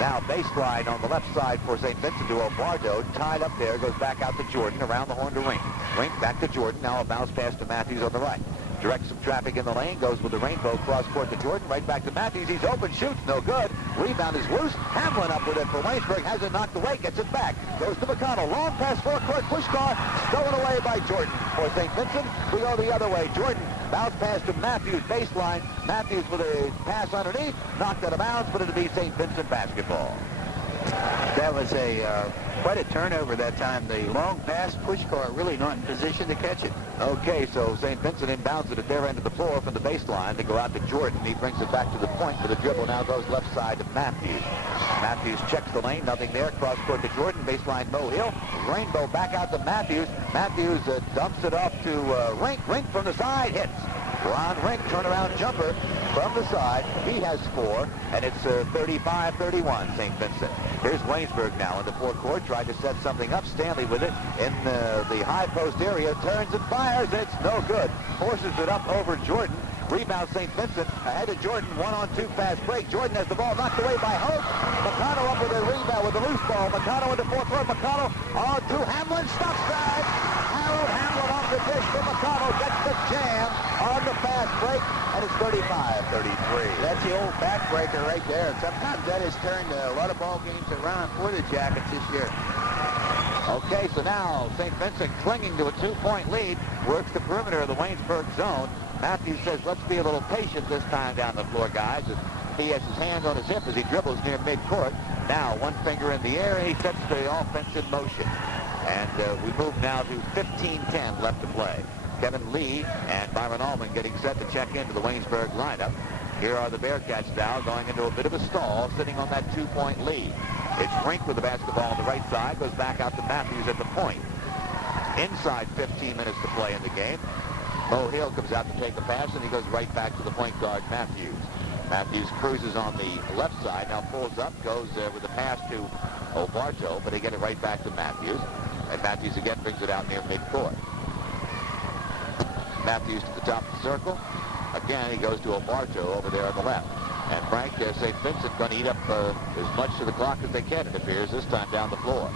Now baseline on the left side for St. Vincent to Obardo. Tied up there, goes back out to Jordan, around the horn to Rink. Rink back to Jordan, now a bounce pass to Matthews on the right. Directs some traffic in the lane, goes with the rainbow, cross court to Jordan, right back to Matthews. He's open, shoots, no good. Rebound is loose. Hamlin up with it for Waynesburg, has it knocked away, gets it back. Goes to McConnell, long pass, forecourt, push car, stolen away by Jordan. For St. Vincent, we go the other way. Jordan, bounce pass to Matthews, baseline. Matthews with a pass underneath, knocked out of bounds, but it'll be St. Vincent basketball. That was quite a turnover that time. The long pass, push car really not in position to catch it. Okay, so St. Vincent inbounds it at their end of the floor from the baseline. They go out to Jordan. He brings it back to the point with a dribble. Now goes left side to Matthews. Matthews checks the lane. Nothing there. Cross court to Jordan. Baseline Mo Hill. Rainbow back out to Matthews. Matthews dumps it off to Rink. Rink from the side hits. Ron Rink, turnaround jumper from the side. He has 4, and it's 35-31, St. Vincent. Here's Waynesburg now in the forecourt. Tried to set something up. Stanley with it in the high post area. Turns and fires. It's no good. Forces it up over Jordan. Rebound St. Vincent. Ahead of Jordan. 1-on-2 fast break. Jordan has the ball knocked away by Hope. McConnell up with a rebound with a loose ball. McConnell into forecourt. McConnell on to Hamlin. Stop side. Harold Hamlin off the dish for McConnell. Gets the jam on the fast break, and it's 35-33. That's the old backbreaker right there. Sometimes that has turned a lot of ball games around for the Jackets this year. Okay, so now St. Vincent clinging to a 2-point lead, works the perimeter of the Waynesburg zone. Matthews says, let's be a little patient this time down the floor, guys. As he has his hand on his hip as he dribbles near midcourt. Now, one finger in the air, and he sets the offense in motion. And we move now to 15-10 left to play. Kevin Lee and Byron Allman getting set to check into the Waynesburg lineup. Here are the Bearcats now going into a bit of a stall, sitting on that 2-point lead. It's Rink with the basketball on the right side, goes back out to Matthews at the point. Inside 15 minutes to play in the game. Mo Hill comes out to take a pass, and he goes right back to the point guard, Matthews. Matthews cruises on the left side, now pulls up, goes with a pass to Obarto, but they get it right back to Matthews. And Matthews again brings it out near midcourt. Matthews to the top of the circle. Again, he goes to Obarto over there on the left. And Frank, St. Vincent going to eat up as much of the clock as they can, it appears, this time down the floor.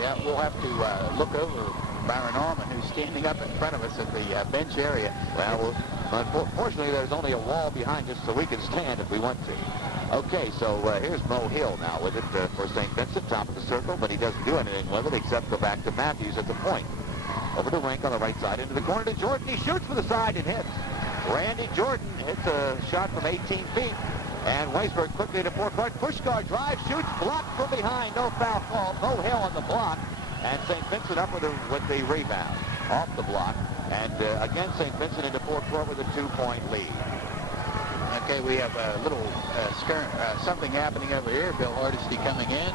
Yeah, we'll have to look over Byron Allman, who's standing up in front of us at the bench area. Well, unfortunately, there's only a wall behind us, so we can stand if we want to. Okay, so here's Mo Hill now with it for St. Vincent, top of the circle, but he doesn't do anything with it except go back to Matthews at the point. Over to Rink on the right side, into the corner to Jordan. He shoots for the side and hits. Randy Jordan hits a shot from 18 feet. And Waynesburg quickly to forecourt. Push guard drive, shoots, blocked from behind. No foul call. Mo Hill on the block. And St. Vincent up with the rebound. Off the block. And again, St. Vincent into forecourt with a 2-point lead. Okay, we have a little something happening over here. Bill Hardesty coming in.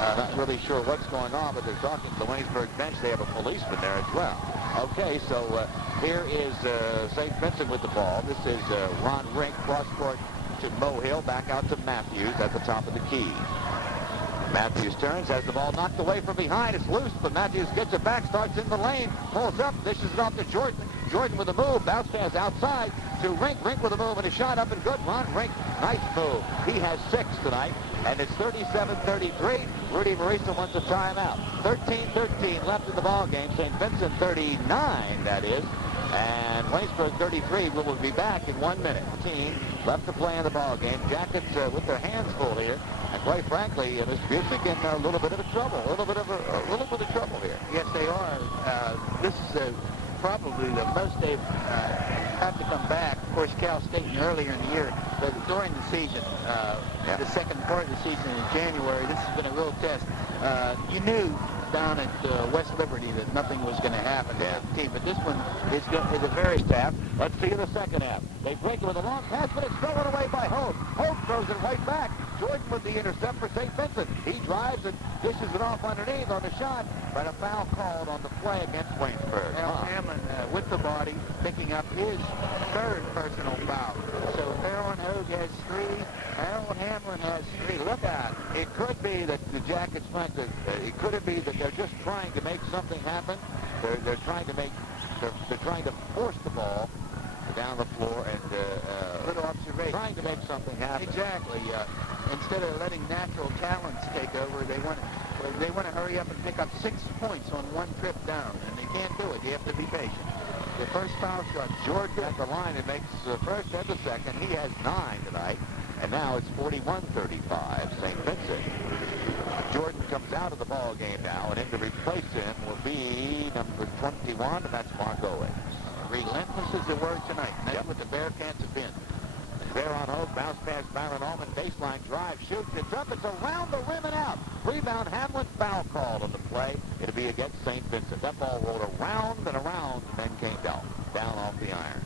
And not really sure what's going on, but they're talking to the Waynesburg bench. They have a policeman there as well. Okay, so here is St. Vincent with the ball. This is Ron Rink, cross court to Mo Hill, back out to Matthews at the top of the key. Matthews turns, has the ball knocked away from behind. It's loose, but Matthews gets it back, starts in the lane, pulls up, dishes it off to Jordan. Jordan with a move, bounce pass outside to Rink. Rink with a move and a shot up and good. Ron Rink, nice move. He has 6 tonight, and it's 37-33. Rudy Marisa wants a timeout. 13-13 left in the ball game. St. Vincent 39, that is. And Waynesburg 33. We will be back in 1 minute. Team left to play in the ball game. Jackets with their hands full here. And quite frankly, Mr. Busick in a little bit of trouble. A little bit of trouble here. yes, they are. This is probably the most they've had to come back. Of course, Cal State earlier in the year, but during the season, the second part of the season in January, this has been a real test. You knew down at West Liberty that nothing was going to happen to that team. But this one is a very half. Let's see in the second half. They break it with a long pass, but it's thrown away by Hope. Hope throws it right back. Jordan with the intercept for St. Vincent. He drives and dishes it off underneath on the shot, but a foul called on the play against Waynesburg. Hamlin with the body, picking up his third personal foul. So Farrell Hogue has 3. Harold Hamlin has 3. Look out. It could be that the Jackets might. It could be that they're just trying to make something happen. They're trying to make. They're trying to force the ball down the floor and Little observation. trying to make something happen. Exactly. Instead of letting natural talents take over, they want to hurry up and pick up 6 points on one trip down, and they can't do it. You have to be patient. The first foul shot, Jordan at the line and makes the first and the second. He has 9 tonight, and now it's 41-35, St. Vincent. Jordan comes out of the ball game now, and in to replace him will be number 21, and that's Mark Owens. relentless is the word tonight, and that's what the Bearcats have been. There on Hogue, bounce pass Byron Allman, baseline drive, shoots, it's up, it's around the rim and out. Rebound, Hamlin, foul called on the play. It'll be against St. Vincent. That ball rolled around and around and then came down off the iron.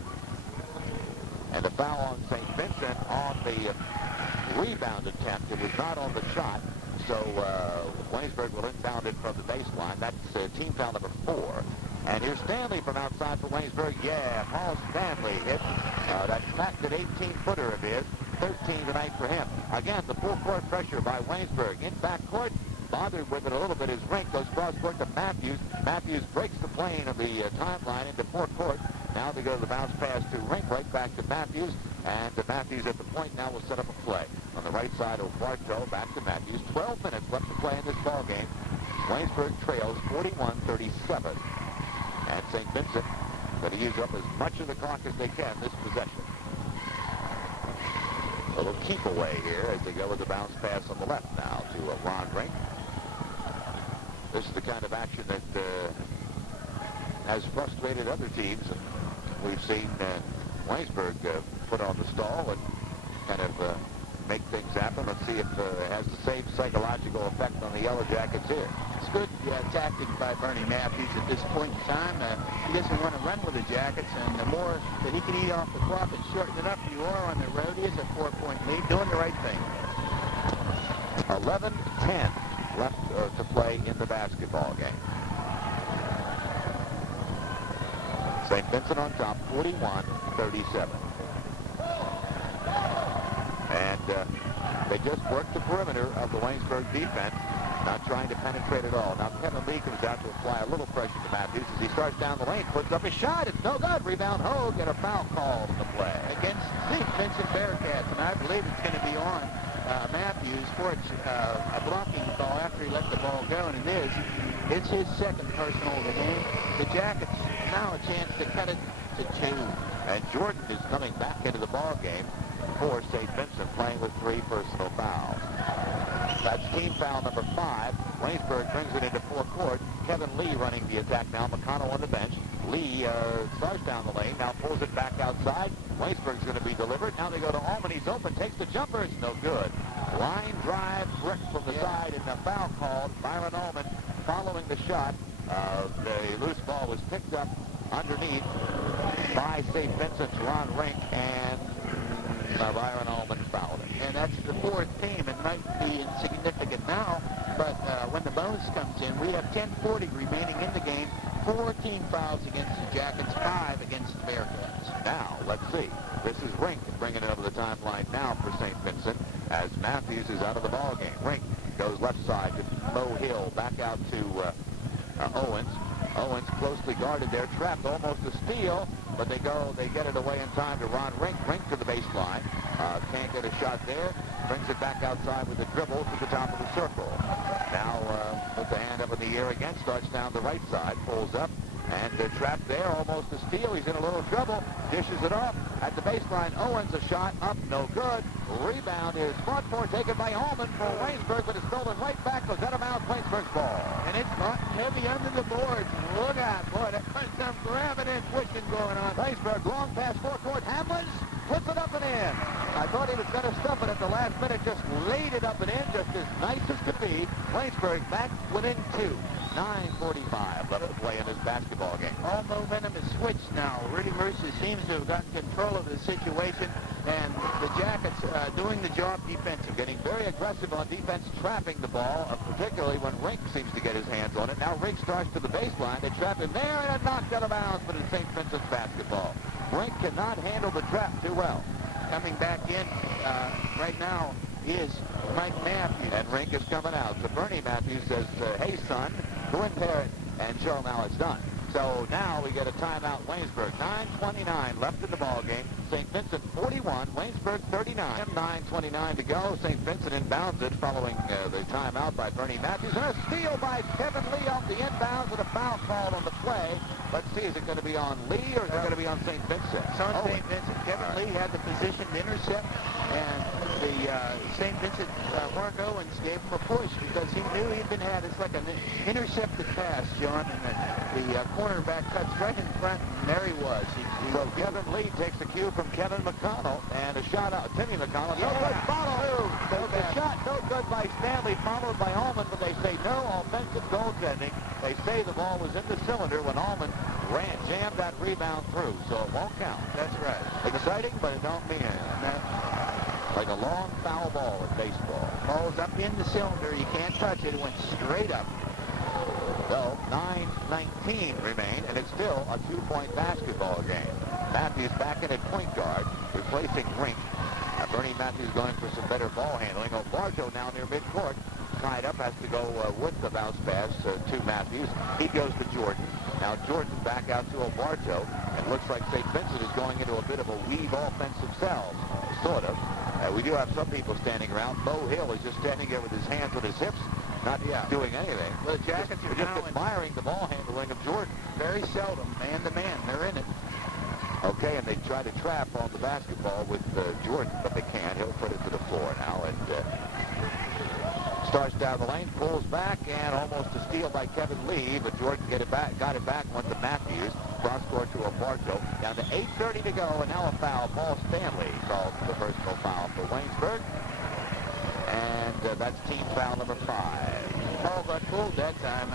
And the foul on St. Vincent on the rebound attempt. It was not on the shot, so Waynesburg will inbound it from the baseline. That's team foul number 4. And here's Stanley from outside for Waynesburg. Yeah, Paul Stanley hit that smacked an 18-footer of his. 13 tonight for him. Again, the full court pressure by Waynesburg. In backcourt, bothered with it a little bit is Rink. Goes cross court to Matthews. Matthews breaks the plane of the timeline into forecourt. Now they go to the bounce pass to Rink, right back to Matthews. And Matthews at the point now will set up a play. On the right side of Bartow, back to Matthews. 12 minutes left to play in this ball game. Waynesburg trails 41-37. And St. Vincent going to use up as much of the clock as they can this possession. A little keep away here as they go with the bounce pass on the left now to Ron Rink. This is the kind of action that has frustrated other teams. And we've seen Waynesburg put on the stall and kind of make things happen. Let's see if it has the same psychological effect on the Yellow Jackets here. It's good tactic by Bernie Matthews at this point in time. He doesn't want to run with the Jackets, and the more that he can eat off the clock and shorten it up you are on the road, he is a 4-point lead, doing the right thing. 11-10 left to play in the basketball game. St. Vincent on top, 41-37. And they just worked the perimeter of the Waynesburg defense, not trying to penetrate at all. Now Kevin Lee comes out to apply a little pressure to Matthews as he starts down the lane, puts up his shot. It's no good. Rebound Hogue, and a foul called on the play Against St. Vincent Bearcats, and I believe it's going to be on Matthews for a blocking call after he let the ball go, and it is. It's his second personal of the game. The Jackets now a chance to cut it to 2. And Jordan is coming back into the ball game for St. Vincent, playing with 3 personal fouls. That's team foul number 5. Waynesburg brings it into forecourt. Kevin Lee running the attack now. McConnell on the bench. Lee starts down the lane, now pulls it back outside. Waynesburg's going to be delivered. Now they go to Allman. He's open, takes the jumper. It's no good. Line drive, brick from the side, and the foul called. Byron Allman following the shot. The loose ball was picked up underneath by St. Vincent's Ron Rink, and Byron Allman fouled it. And that's the 4th team. It might be insignificant now, but when the bonus comes in, we have 10:40 remaining in the game. 4 team fouls against the Jackets, 5 against the Bearcats. Now, let's see. This is Rink bringing it over the timeline now for St. Vincent as Matthews is out of the ball game. Rink goes left side to Mo Hill, back out to Owens. Owens closely guarded there, trapped, almost a steal, but they get it away in time to Ron Rink. Rink to the baseline. Can't get a shot there. Brings it back outside with a dribble to the top of the circle. Now puts the hand up in the air again, starts down the right side, pulls up, and they're trapped there, almost a steal. He's in a little trouble, dishes it off at the baseline. Owens, a shot up, no good. Rebound is fought for, taken by Allman for Waynesburg, but it's stolen right back, goes out of bounds, Waynesburg's ball. And it's heavy under the boards. Look out, boy, there's some grabbing and pushing going on. Waynesburg, long pass forecourt. Hamlin puts it up and in. I thought he was going to stuff it at the last minute, just laid it up and in, just as nice as could be. Waynesburg back within 2. 9:45 left to play in this basketball game. All momentum is switched now. Rudy Mercer seems to have gotten control of the situation, and the Jackets doing the job defensively. Getting very aggressive on defense, trapping the ball, particularly when Rink seems to get his hands on it. Now Rink starts to the baseline. They trap him there, and it knocked out of bounds, but it's St. Vincent's basketball. Rink cannot handle the trap too well. Coming back in right now is Mike Matthews. And Rink is coming out. So Bernie Matthews says, hey, son, go in there and show him how it's done. So now we get a timeout, Waynesburg. 9:29 left in the ball game. St. Vincent 41, Waynesburg 39. 9:29 to go. St. Vincent inbounds it following the timeout by Bernie Matthews. And a steal by Kevin Lee off the inbounds with a foul called on the play. Let's see, is it going to be on Lee or is it going to be on St. Vincent? It's on St. Vincent. Kevin Lee had the position to intercept, and the St. Vincent Mark Owens gave him a push because he knew he'd been had. It's like an intercepted pass, John, and the cornerback cuts right in front, and there he was. So Kevin Lee takes the cue from Kevin McConnell, and a shot out, Timmy McConnell. No good, follow. The shot, no good by Stanley, followed by Allman, but they say no offensive goaltending. They say the ball was in the cylinder when Allman jammed that rebound through, so it won't count. That's right. Exciting, but it don't mean anything. Like a long foul ball in baseball. Ball's up in the cylinder. You can't touch it. It went straight up. So 9:19 remain, and it's still a two-point basketball game. Matthews back in at point guard, replacing Rink. Bernie Matthews going for some better ball handling. O'Barjo now near midcourt. Tied up, has to go with the bounce pass to Matthews. He goes to Jordan. Now Jordan back out to O'Barjo. It looks like St. Vincent is going into a bit of a weave offensive selves, sort of. We do have some people standing around. Bo Hill is just standing there with his hands on his hips, not doing anything. The Jackets are just now admiring the ball handling of Jordan. very seldom, man-to-man. They're in it. Okay, and they try to trap on the basketball with Jordan, but they can't. He'll put it to the floor now, and starts down the lane, pulls back, and almost a steal by Kevin Lee, but Jordan got it back, went to Matthews, cross court to O'Barjo. Down to 8:30 to go, and now a foul. Paul Stanley calls the personal foul for Waynesburg, and that's team foul number 5. Paul got pulled that time.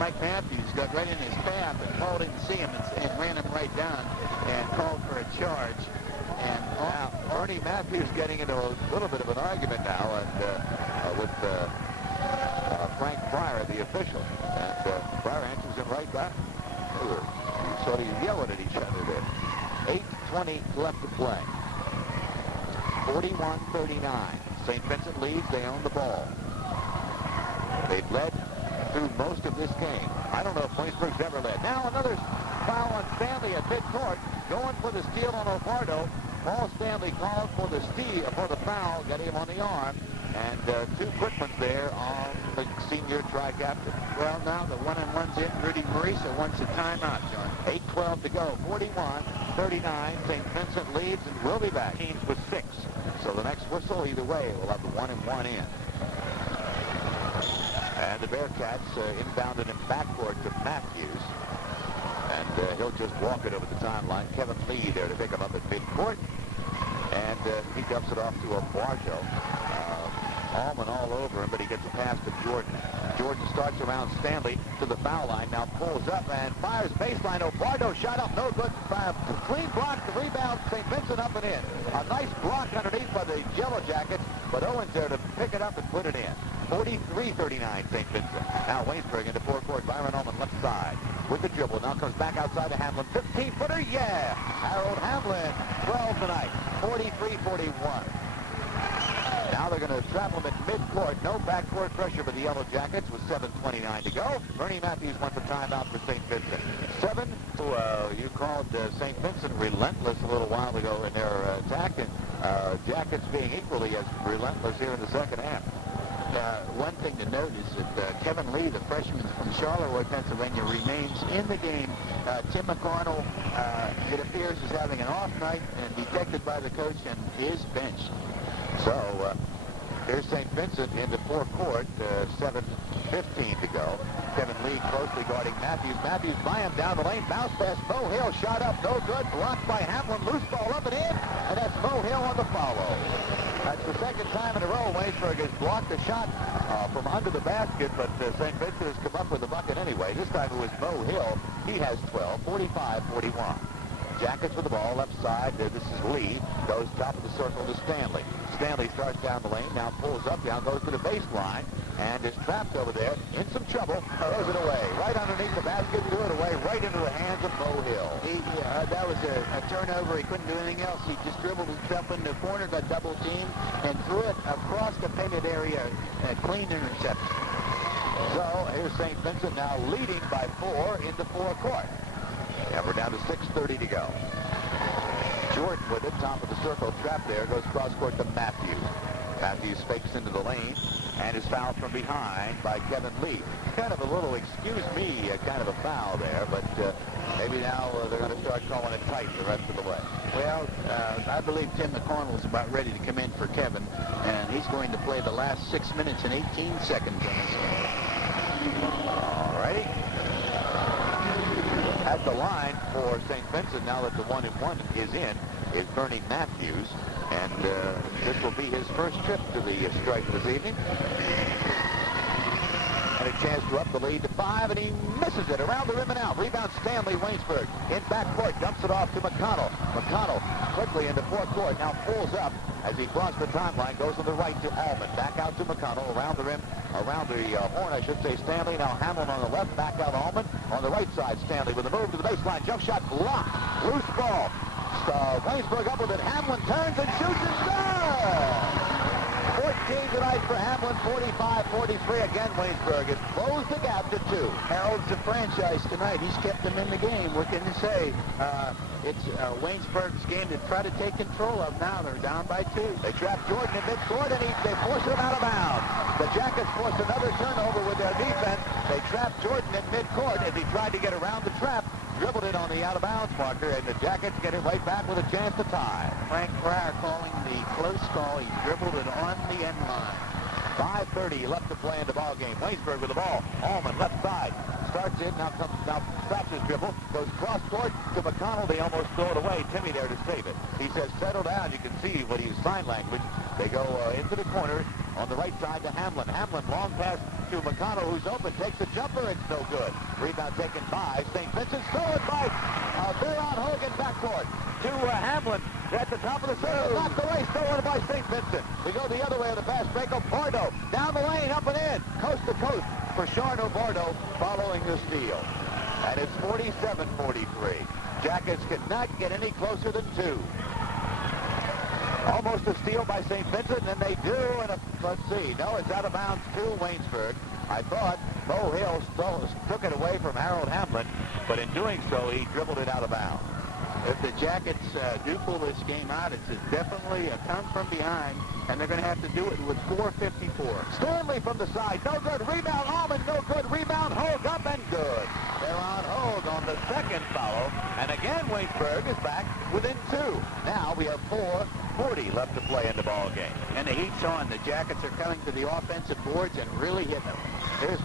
Mike Matthews got right in his path, and Paul didn't see him and ran him right down and called for a charge. And now, Bernie Matthews getting into a little bit of an argument now and with Frank Pryor, the official. And Pryor answers him right back. They were sort of yelling at each other there. 8:20 left to play. 41-39. St. Vincent leads. They own the ball. They've led through most of this game. I don't know if Waynesburg's ever led. Now another foul on Stanley at midcourt. Going for the steal on O'Bardo. Paul Stanley called for the steal, for the foul, got him on the arm. And two quick ones there on the senior tri-captain. well, now the one-on-one's in. Rudy Marisa wants a timeout, John. 8:12 to go. 41-39. St. Vincent leads and will be back. Teams with 6. So the next whistle, either way, will have the 1-and-1 in. And the Bearcats inbounded him backcourt to Matthews. And he'll just walk it over the timeline. Kevin Lee there to pick him up at midcourt. And he dumps it off to O'Barjo. Allman all over him, but he gets a pass to Jordan. Jordan starts around Stanley to the foul line. Now pulls up and fires baseline. O'Bardo shot up, no good. Clean block, the rebound. St. Vincent up and in. A nice block underneath by the Yellow Jackets, but Owens there to pick it up and put it in. 43-39 St. Vincent. Now Waynesburg into forecourt. Byron Allman left side with the dribble. Now comes back outside to Hamlin. 15-footer, yeah! Harold Hamlin, 12 tonight. 43-41. Now they're going to trap him at midcourt. No backcourt pressure by the Yellow Jackets with 7:29 to go. Bernie Matthews went for timeout for St. Vincent. You called St. Vincent relentless a little while ago in their attack, and Jackets being equally as relentless here in the second half. One thing to note is that Kevin Lee, the freshman from Charleroi, Pennsylvania, remains in the game. Tim McConnell, it appears, is having an off night and detected by the coach and is benched. So here's St. Vincent into forecourt, 7:15 to go. Kevin Lee closely guarding Matthews. Matthews by him down the lane. Bounce pass. Bo Hill shot up. No good. Blocked by Hamlin. Loose ball up and in. And that's Bo Hill on the follow. That's the second time in a row Waynesburg has blocked a shot from under the basket, but St. Vincent has come up with the bucket anyway. This time it was Mo Hill. He has 12, 45-41. Jackets with the ball, left side. This is Lee. Goes top of the circle to Stanley. Stanley starts down the lane, now pulls up, down, goes to the baseline, and is trapped over there in some trouble. Throws it away. Right underneath the basket, threw it away, right into the hands of Mo Hill. That was a turnover. He couldn't do anything else. He just dribbled himself in the corner, got double teamed, and threw it across the painted area. A clean interception. So here's St. Vincent now leading by 4 in the forecourt. And we're down to 6:30 to go. Jordan with it, top of the circle, trapped there, goes cross-court to Matthews. Matthews fakes into the lane and is fouled from behind by Kevin Lee. Kind of a little, excuse me, kind of a foul there, but maybe now they're going to start calling it tight the rest of the way. Well, I believe Tim McConnell's about ready to come in for Kevin, and he's going to play the last 6 minutes and 18 seconds on this game. All righty. At the line for St. Vincent, now that the 1-and-1 is in, is Bernie Matthews. And this will be his first trip to the strike this evening. And a chance to up the lead to 5, and he misses it around the rim and out. Rebound Stanley Waynesburg. In backcourt, dumps it off to McConnell. McConnell quickly into forecourt, now pulls up as he crosses the timeline, goes on the right to Allman. Back out to McConnell, around the rim, around the horn, I should say, Stanley. Now Hamlin on the left, back out Allman. On the right side, Stanley with a move to the baseline. Jump shot blocked. Loose ball. Waynesburg up with it. Hamlin turns and shoots and scores! 14 tonight for Hamlin, 45-43. Again, Waynesburg has closed the gap to 2. Harold's the franchise tonight. He's kept them in the game. What can you say? It's Waynesburg's game to try to take control of. Now they're down by 2. They trap Jordan in midcourt, and they force him out of bounds. The Jackets forced another turnover with their defense. They trapped Jordan in midcourt as he tried to get around the trap. Dribbled it on the out-of-bounds marker, and the Jackets get it right back with a chance to tie. Frank Pryor calling the close call. He dribbled it on the end line. 5:30 left to play in the ball game. Waynesburg with the ball. Allman left side. Starts in, now stops his dribble. Goes cross-court to McConnell. They almost throw it away. Timmy there to save it. He says, settle down. You can see what he sign language. They go into the corner on the right side to Hamlin. Hamlin, long pass to McConnell, who's open. Takes a jumper. It's no good. Rebound taken by St. Vincent. Stolen by Baron Hogan backcourt to Hamlin. At the top of the circle, knocked away, stolen by St. Vincent. We go the other way of the fast break. Bardo down the lane, up and in, coast to coast for Charno Bardo following the steal. And it's 47-43. Jackets cannot get any closer than 2. Almost a steal by St. Vincent, and they do. And let's see. No, it's out of bounds to Waynesburg. I thought Bo Hill took it away from Harold Hamlin, but in doing so, he dribbled it out of bounds. If the Jackets do pull this game out, it's definitely a come from behind, and they're going to have to do it with 4:54. Stanley from the side, no good. Rebound, Allman, no good. Rebound, Hogue up and good. They're on Hogue on the second foul, and again Waynesburg is back within 2. Now we have 4:40 left to play in the ball game. And the heat's on. The Jackets are coming to the offensive boards and really hitting them. Here's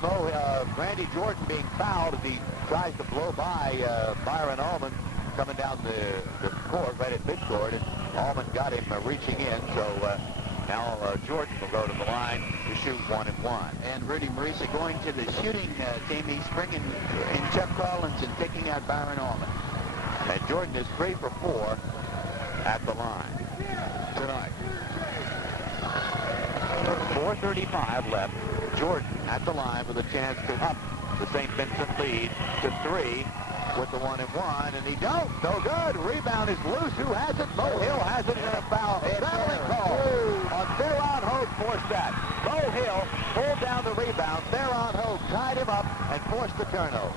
Randy Jordan being fouled as he tries to blow by Byron Allman. Coming down the court, right at midcourt, and Allman got him reaching in, so now Jordan will go to the line to shoot 1-and-1. And Rudy Marisa going to the shooting team. He's bringing in Chuck Collins and taking out Byron Allman. And Jordan is 3 for 4 at the line tonight. 4:35 left. Jordan at the line with a chance to up the St. Vincent lead to 3. With the 1-and-1, and he don't. No good. Rebound is loose. Who has it? Bo Hill has it in a foul. Fouling call on Baron Hogue forced that. Bo Hill pulled down the rebound. Baron Hogue tied him up and forced the turnover.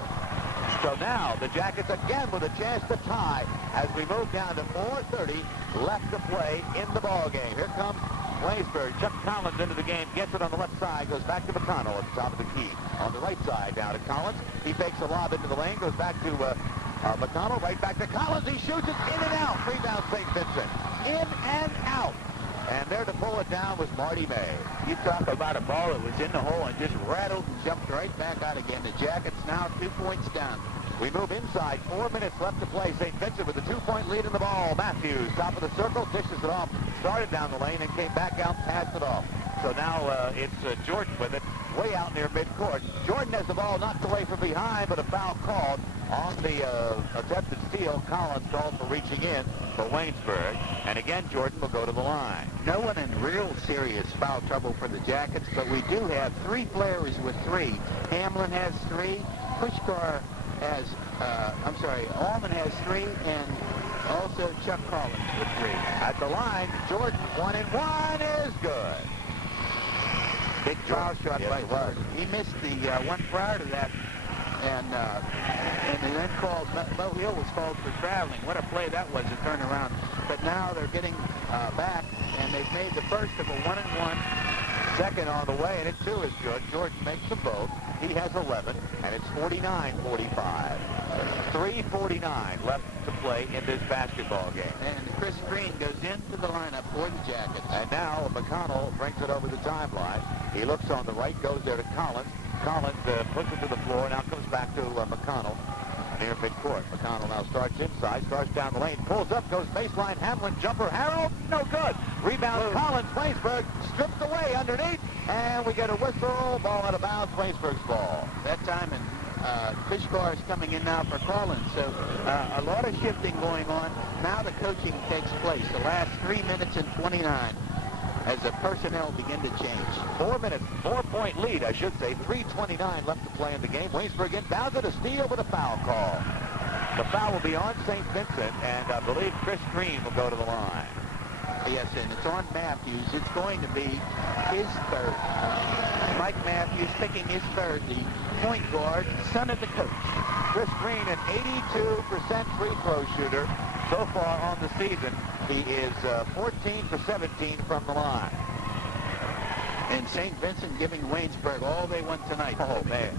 So now the Jackets again with a chance to tie as we move down to 4:30 left to play in the ball game. Here comes Waynesburg. Chuck Collins into the game, gets it on the left side, goes back to McConnell at the top of the key. On the right side, down to Collins. He fakes a lob into the lane, goes back to McConnell, right back to Collins. He shoots it in and out. Rebound St. Vincent. In and out. And there to pull it down was Marty May. You talk about a ball that was in the hole and just rattled and jumped right back out again. The Jackets now 2 points down. We move inside. 4 minutes left to play. St. Vincent with a 2-point lead in the ball. Matthews, top of the circle, dishes it off. Started down the lane and came back out, passed it off. So now it's Jordan with it, way out near midcourt. Jordan has the ball knocked away from behind, but a foul called on the attempted steal. Collins called for reaching in for Waynesburg. And again, Jordan will go to the line. No one in real serious foul trouble for the Jackets, but we do have 3 players with 3. Hamlin has 3. Pushkar has, Allman has 3, and also Chuck Collins with 3. At the line, Jordan, 1 and 1 is good. Big foul shot Yes, by it was. Jordan. He missed the one prior to that, and then called, Mo Hill was called for traveling. What a play that was to turn around. But now they're getting back, and they've made the first of a 1-and-1. Second on the way, and it too is good. Jordan makes them both. He has 11, and it's 49-45. 3:49 left to play in this basketball game. And Chris Green goes into the lineup for the Jackets. And now McConnell brings it over the timeline. He looks on the right, goes there to Collins. Collins puts it to the floor, now comes back to McConnell near midcourt. McConnell now starts inside, starts down the lane, pulls up, goes baseline, Hamlin, jumper, Harold, no good. Rebound, Collins, Waynesburg, stripped away underneath, and we get a whistle, ball out of bounds, Waynesburg's ball. That time, and Pushkar is coming in now for Collins. So a lot of shifting going on. Now the coaching takes place. The last 3 minutes and 29 as the personnel begin to change. 4 minutes, 4-point lead, I should say. 3:29 left to play in the game. Waynesburg inbounded a steal with a foul call. The foul will be on St. Vincent, and I believe Chris Green will go to the line. Yes, and it's on Matthews. It's going to be his third. Mike Matthews picking his third, the point guard, son of the coach. Chris Green, an 82% free throw shooter so far on the season. He is 14 for 17 from the line. And St. Vincent giving Waynesburg all they want tonight. Oh, man.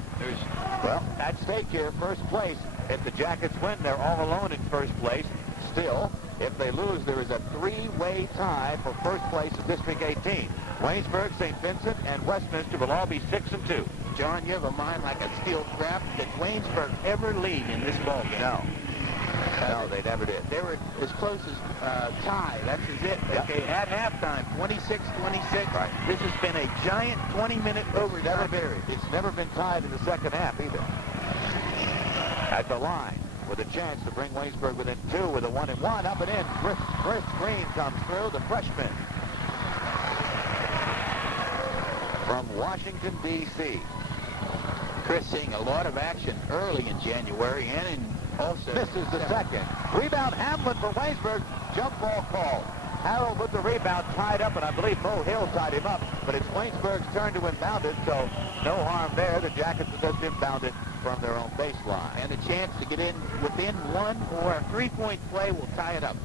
Well, at stake here, first place. If the Jackets win, they're all alone in first place. Still, if they lose, there is a 3-way tie for first place in District 18. Waynesburg, St. Vincent, and Westminster will all be 6 and 2. John, you have a mind like a steel trap. Did Waynesburg ever lead in this ballgame? No. No, they never did. They were as close as tie. That's it. Yep. Okay, at halftime, 26-26. Right. This has been a giant 20-minute overtime period. It's never been tied in the second half either. At the line, with a chance to bring Waynesburg within 2 with a 1-and-1. Up and in. Chris Green comes through, the freshman from Washington, D.C. Chris seeing a lot of action early in January and in also... Misses the second. Rebound, Hamlin for Waynesburg. Jump ball called. Harold with the rebound, tied up, and I believe Mo Hill tied him up. But it's Waynesburg's turn to inbound it, so no harm there. The Jackets will just inbound it from their own baseline. And a chance to get in within 1 or a 3-point play will tie it up.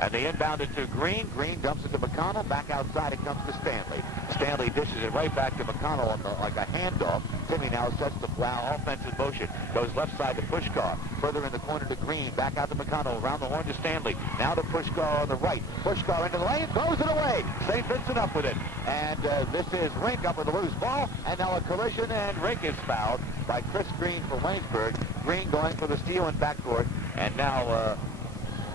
And they inbound it to Green. Green dumps it to McConnell. Back outside it comes to Stanley. Stanley dishes it right back to McConnell like a handoff. Timmy now sets the offensive motion. Goes left side to Pushkar. Further in the corner to Green. Back out to McConnell. Around the horn to Stanley. Now to Pushkar on the right. Pushkar into the lane. Throws it away. St. Vincent up with it. And this is Rink up with a loose ball. And now a collision, and Rink is fouled by Chris Green for Waynesburg. Green going for the steal in backcourt. And now...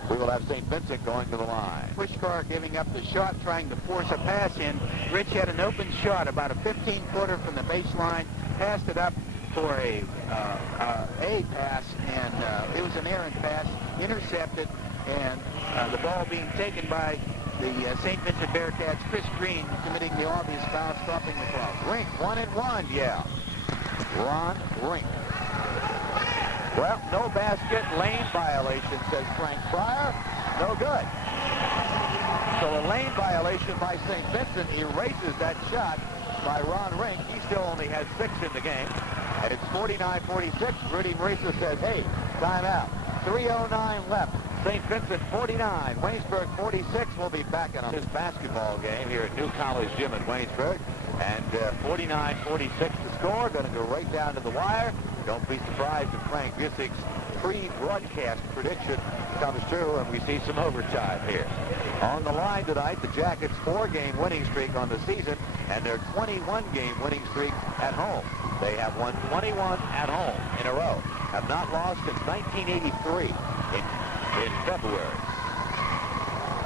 we will have St. Vincent going to the line. Pushkar giving up the shot, trying to force a pass in. Rich had an open shot about a 15-footer from the baseline, passed it up for a pass, and it was an errant pass, intercepted, and the ball being taken by the St. Vincent Bearcats. Chris Green committing the obvious foul, stopping the clock. Rink, 1-and-1, yeah. Ron Rink. Well, no basket, lane violation, says Frank Fryer. No good. So a lane violation by St. Vincent erases that shot by Ron Rink. He still only has 6 in the game. And it's 49-46. Rudy Marisa says, hey, timeout. 3:09 left. St. Vincent 49, Waynesburg 46. We'll be back in on this basketball game here at New College Gym in Waynesburg. And 49-46 the score. Going to go right down to the wire. Don't be surprised if Frank Vissig's pre-broadcast prediction comes true and we see some overtime here. On the line tonight, the Jackets' 4-game winning streak on the season and their 21-game winning streak at home. They have won 21 at home in a row. have not lost since 1983 in February.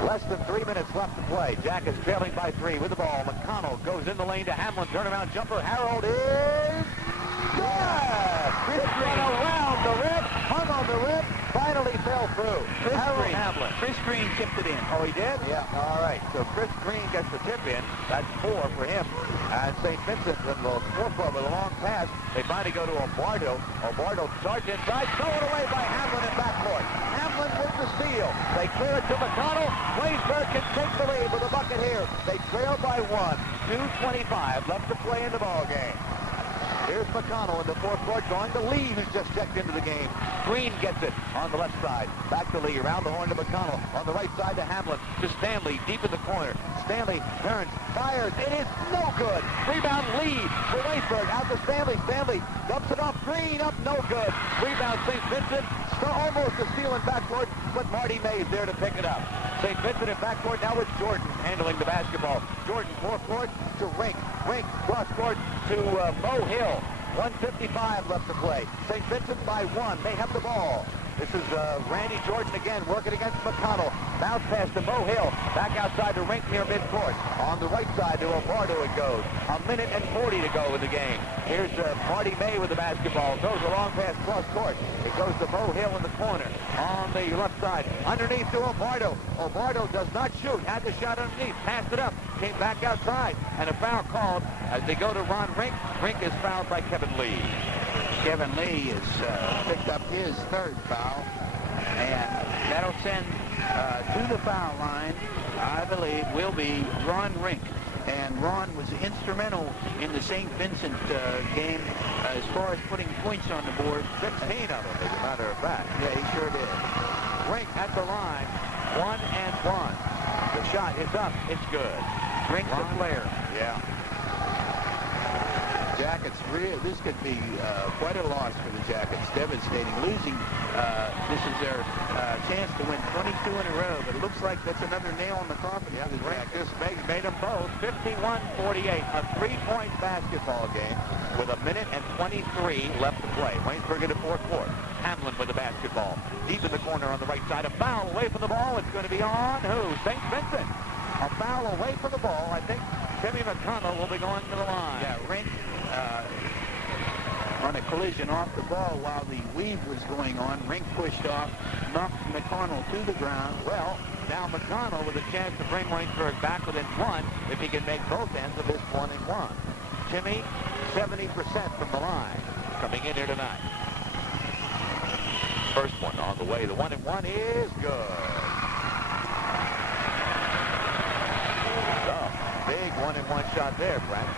Less than 3 minutes left to play. Jackets trailing by 3 with the ball. McConnell goes in the lane to Hamlin. Turnaround jumper. Harold is good. Chris Green around the rim, hung on the rim, finally fell through. Harold Hamlin. Chris Green tipped it in. Oh, he did? Yeah. All right. So Chris Green gets the tip in. That's 4 for him. And St. Vincent in the 4-club with a long pass. They finally go to Obardo. Obardo starts inside, thrown away by Hamlin in backcourt. Hamlin with the steal. They clear it to McConnell. Waynesburg can take the lead with a bucket here. They trail by 1. 2:25 left to play in the ball game. Here's McConnell in the forecourt going to Lee, who's just checked into the game. Green gets it on the left side. Back to Lee, around the horn to McConnell. On the right side to Hamlin. To Stanley, deep in the corner. Stanley turns, fires. It is no good. Rebound lead for Waynesburg. Out to Stanley. Stanley dumps it off. Green up, no good. Rebound St. Vincent. Almost a steal in backcourt, but Marty May is there to pick it up. St. Vincent in backcourt now with Jordan handling the basketball. Jordan forecourt to Rink. Rink cross court to Mo Hill. 1:55 left to play. St. Vincent by 1. They have the ball. This is Randy Jordan again working against McConnell. Bounce pass to Mo Hill. Back outside to Rink near midcourt. On the right side to Obardo it goes. 1:40 to go in the game. Here's Marty May with the basketball. Throws a long pass cross court. It goes to Mo Hill in the corner. On the left side. Underneath to Obardo. Obardo does not shoot. Had the shot underneath. Passed it up. Came back outside. And a foul called as they go to Ron Rink. Rink is fouled by Kevin Lee. Kevin Lee has picked up his 3rd foul, and that'll send to the foul line, I believe, will be Ron Rink. And Ron was instrumental in the St. Vincent game as far as putting points on the board. 16 of them, as a matter of fact. Yeah, he sure did. Rink at the line, 1-1. The shot is up. It's good. Rink the player. Yeah. Jackets, this could be quite a loss for the Jackets. Devastating. Losing, this is their chance to win 22 in a row, but it looks like that's another nail in the coffin. Yeah, Rink just made them both 51-48. A 3-point basketball game with 1:23 left to play. Waynesburg in the forecourt. Hamlin with the basketball. Deep in the corner on the right side. A foul away from the ball. It's going to be on who? St. Vincent. A foul away from the ball. I think Timmy McConnell will be going to the line. Yeah, Rink on a collision off the ball while the weave was going on. Rink pushed off, knocked McConnell to the ground. Well, now McConnell with a chance to bring Waynesburg back within 1 if he can make both ends of this 1-1. Timmy, 70% from the line, coming in here tonight. First one on the way. The 1-1 is good. So, big 1-1 shot there, Frank.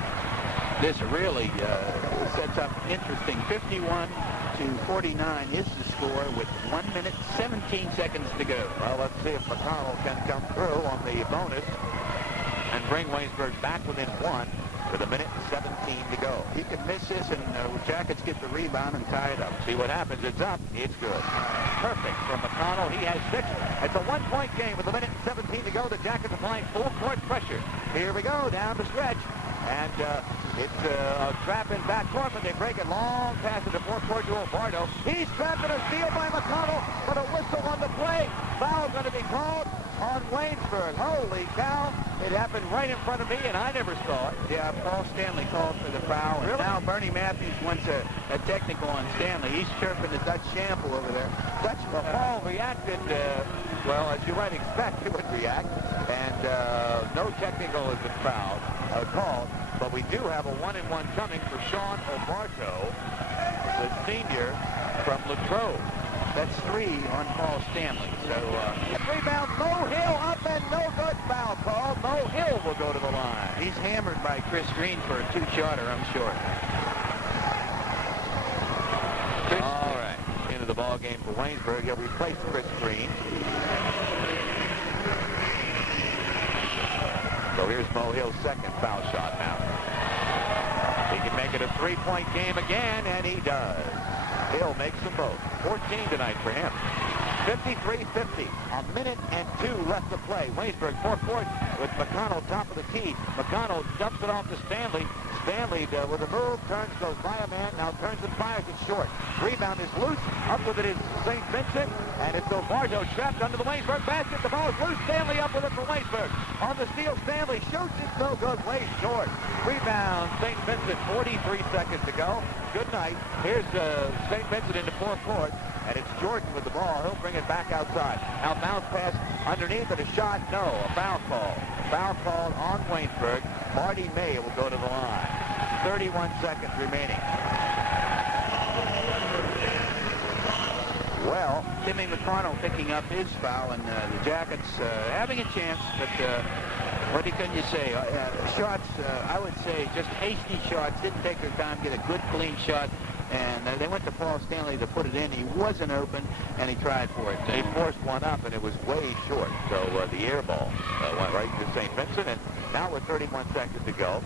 This really sets up interesting. 51-49 is the score with 1:17 to go. Well, let's see if McConnell can come through on the bonus and bring Waynesburg back within 1 with 1:17 to go. He can miss this, and Jackets get the rebound and tie it up. See what happens. It's up. It's good. Perfect from McConnell. He has 6. It's a 1-point game with 1:17 to go. The Jackets applying full court pressure. Here we go, down the stretch. And it's a trap in backcourt, but they break it. Long pass to the forecourt to Obardo. He's trapped in a steal by McConnell, but a whistle on the play. Foul going to be called on Waynesburg. Holy cow. It happened right in front of me, and I never saw it. Yeah, Paul Stanley called for the foul. And really? now Bernie Matthews wants a technical on Stanley. He's chirping the Dutch shampoo over there. Well, Paul reacted, well, as you might expect, he would react. And no technical has been called. But we do have a 1-1 coming for Sean Obarto, the senior from Latrobe. That's 3 on Paul Stanley. So, rebound, Mo Hill up and no good. Foul call. Mo Hill will go to the line. he's hammered by Chris Green for a 2-shotter, I'm sure. All right, into the ball game for Waynesburg. He'll replace Chris Green. So here's Mo Hill's second foul shot now. He can make it a 3-point game again, and he does. Hill makes them both. 14 tonight for him. 53-50. 1:02 left to play. Waynesburg forecourt with McConnell top of the key. McConnell dumps it off to Stanley. Stanley with a move, turns, goes by a man, now turns and fires it short. Rebound is loose. Up with it is St. Vincent. And it's Marjo trapped under the Waynesburg basket. The ball is loose. Stanley up with it for Waynesburg. On the steal, Stanley shoots. It's no good. Way short. Rebound, St. Vincent. 43 seconds to go. Good night. Here's St. Vincent into forecourt. And it's Jordan with the ball. He'll bring it back outside. Now bounce pass underneath and a shot. No, a foul call. Foul called on Waynesburg. Marty May will go to the line. 31 seconds remaining. Well, Timmy McConnell picking up his foul, and the Jackets having a chance, but what can you say? Shots, I would say, just hasty shots, didn't take their time, get a good clean shot, and they went to Paul Stanley to put it in. He wasn't open, and he tried for it. They forced one up, and it was way short. So the air ball went right to St. Vincent, and now with 31 seconds to go,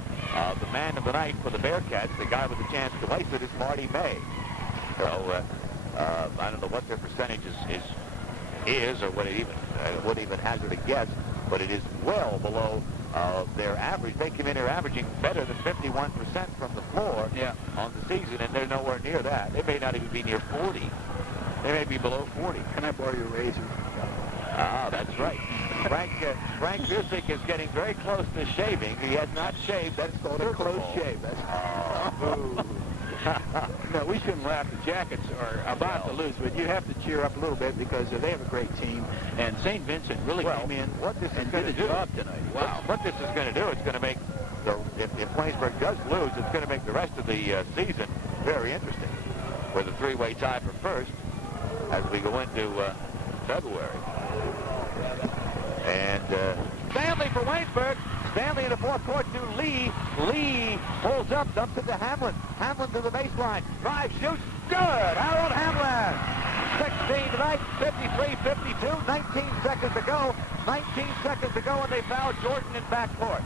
the man of the night for the Bearcats, the guy with the chance to waste it, is Marty May. So I don't know what their percentage is or what it even would even hazard a guess, but it is well below their average. They came in here averaging better than 51% from the floor on the season, and they're nowhere near that. They may not even be near 40. They may be below 40. Can I borrow your razor? Ah, that's right. Frank Busick is getting very close to shaving. He has not shaved. That's called a close shave. That's No, we shouldn't laugh. The Jackets are about to lose, but you have to cheer up a little bit because they have a great team, and St. Vincent really came in and did a job tonight. Wow. What this is going to do, it's going to make, if Waynesburg does lose, it's going to make the rest of the season very interesting with a three-way tie for first as we go into February. And Stanley for Waynesburg. Stanley in the forecourt to Lee. Lee pulls up, dumps it to Hamlin. Hamlin to the baseline. Drive, shoots. Good. Harold Hamlin. 16 tonight. 53-52. 19 seconds to go. 19 seconds to go, and they foul Jordan in backcourt.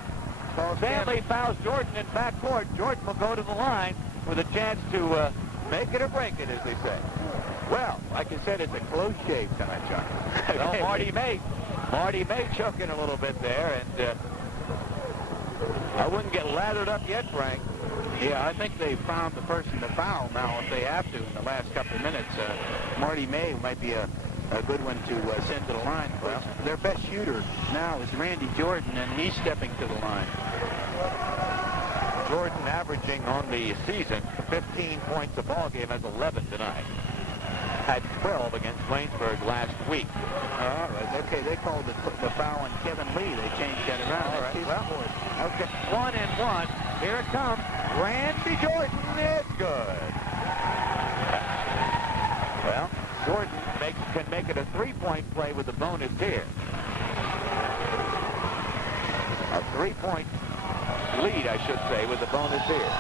Stanley fouls Jordan in backcourt. Jordan will go to the line with a chance to make it or break it, as they say. Well, like I said, it's a close shave tonight, John. Well, Marty May choking a little bit there, and I wouldn't get lathered up yet, Frank. Yeah, I think they found the person to foul now if they have to in the last couple of minutes. Marty May might be a good one to send to the line. Well, their best shooter now is Randy Jordan, and he's stepping to the line. Jordan averaging on the season 15 points a ball game, has 11 tonight. Had 12 against Waynesburg last week. All right. Okay, they called the foul on Kevin Lee. They changed that around. All right. Well, okay. 1-1. Here it comes. Randy Jordan is good. Well, Jordan can make it a three-point play with the bonus here. A three-point lead, I should say, with the bonus here.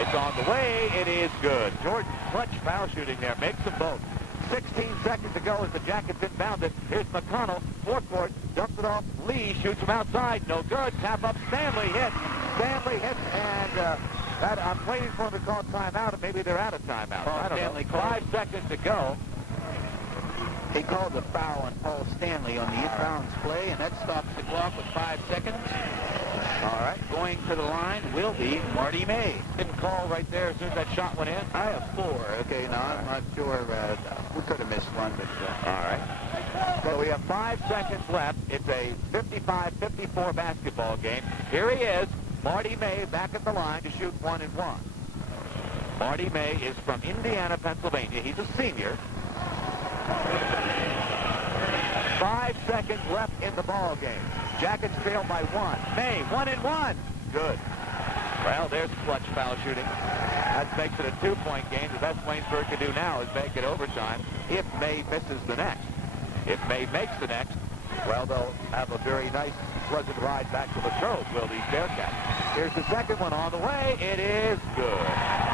It's on the way. It is good. Jordan clutch foul shooting there. Makes them both. 16 seconds to go as the Jackets inbound it. Here's McConnell. Forecourt. Dumps it off. Lee shoots from outside. No good. Tap up. Stanley hit. Stanley hit. And I'm waiting for him to call timeout. And maybe they're out of timeout. I don't know. 5 seconds to go. He called the foul on Paul Stanley on the inbounds play, and that stops the clock with 5 seconds. All right, going to the line will be Marty May. Didn't call right there as soon as that shot went in. I have 4. Okay, now I'm not sure. We could have missed one, but... All right. So we have 5 seconds left. It's a 55-54 basketball game. Here he is, Marty May, back at the line to shoot 1-1. Marty May is from Indiana, Pennsylvania. He's a senior. 5 seconds left in the ball game. Jackets trail by 1. May, 1-1. Good. Well, there's clutch foul shooting. That makes it a 2-point game. The best Waynesburg can do now is make it overtime if May misses the next. If May makes the next, well, they'll have a very nice, pleasant ride back to Latrobe, will these Bearcats. Here's the second one on the way. It is good.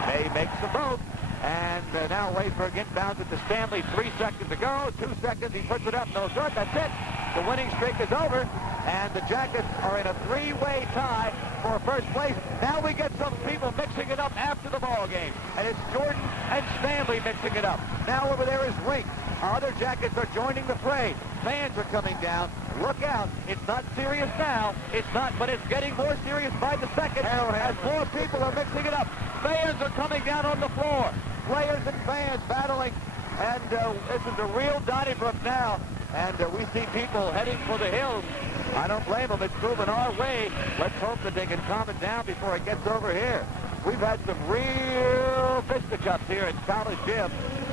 May makes them both. And now Waynesburg inbounds it to Stanley. 3 seconds to go. 2 seconds. He puts it up. No good. That's it. The winning streak is over. And the Jackets are in a 3-way tie for first place. Now we get some people mixing it up after the ball game. And it's Jordan and Stanley mixing it up. Now over there is Rink. Our other Jackets are joining the fray. Fans are coming down. Look out. It's not serious now. It's not, but it's getting more serious by the second as more people are mixing it up. fans are coming down on the floor. Players and fans battling, and this is a real Donnybrook now. And we see people heading for the hills. I don't blame them. It's moving our way. Let's hope that they can calm it down before it gets over here. We've had some real fisticuffs here at College Gym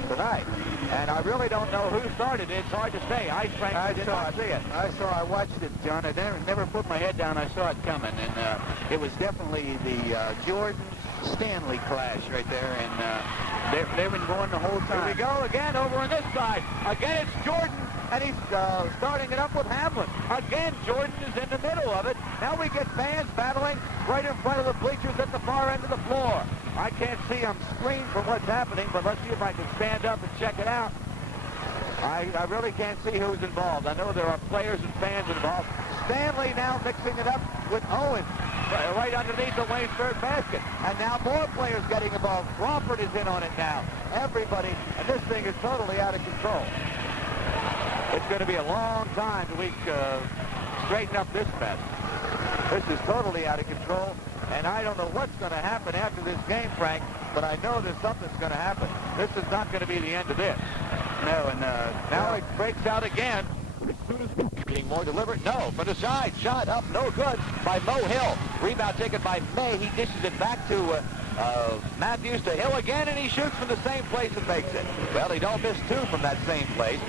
tonight. And I really don't know who started it. It's hard to say. I frankly did not see it. I watched it, John. I never put my head down. I saw it coming. And it was definitely the Jordan-Stanley clash right there. And they've been going the whole time. Here we go again over on this side. Again, it's Jordan. And he's starting it up with Hamlin. Again, Jordan is in the middle of it. Now we get fans battling right in front of the bleachers at the far end of the floor. I can't see. I'm screened from what's happening, but let's see if I can stand up and check it out. I really can't see who's involved. I know there are players and fans involved. Stanley now mixing it up with Owens right underneath the Waynesburg basket. And now more players getting involved. Crawford is in on it now. Everybody. And this thing is totally out of control. It's going to be a long time till we straighten up this mess. This is totally out of control, and I don't know what's going to happen after this game, Frank, but I know that something's going to happen. This is not going to be the end of this. No, and now it breaks out again. Being more deliberate. No, for the side. Shot up, no good by Mo Hill. Rebound taken by May. He dishes it back to Matthews to Hill again, and he shoots from the same place and makes it. Well, he don't miss two from that same place.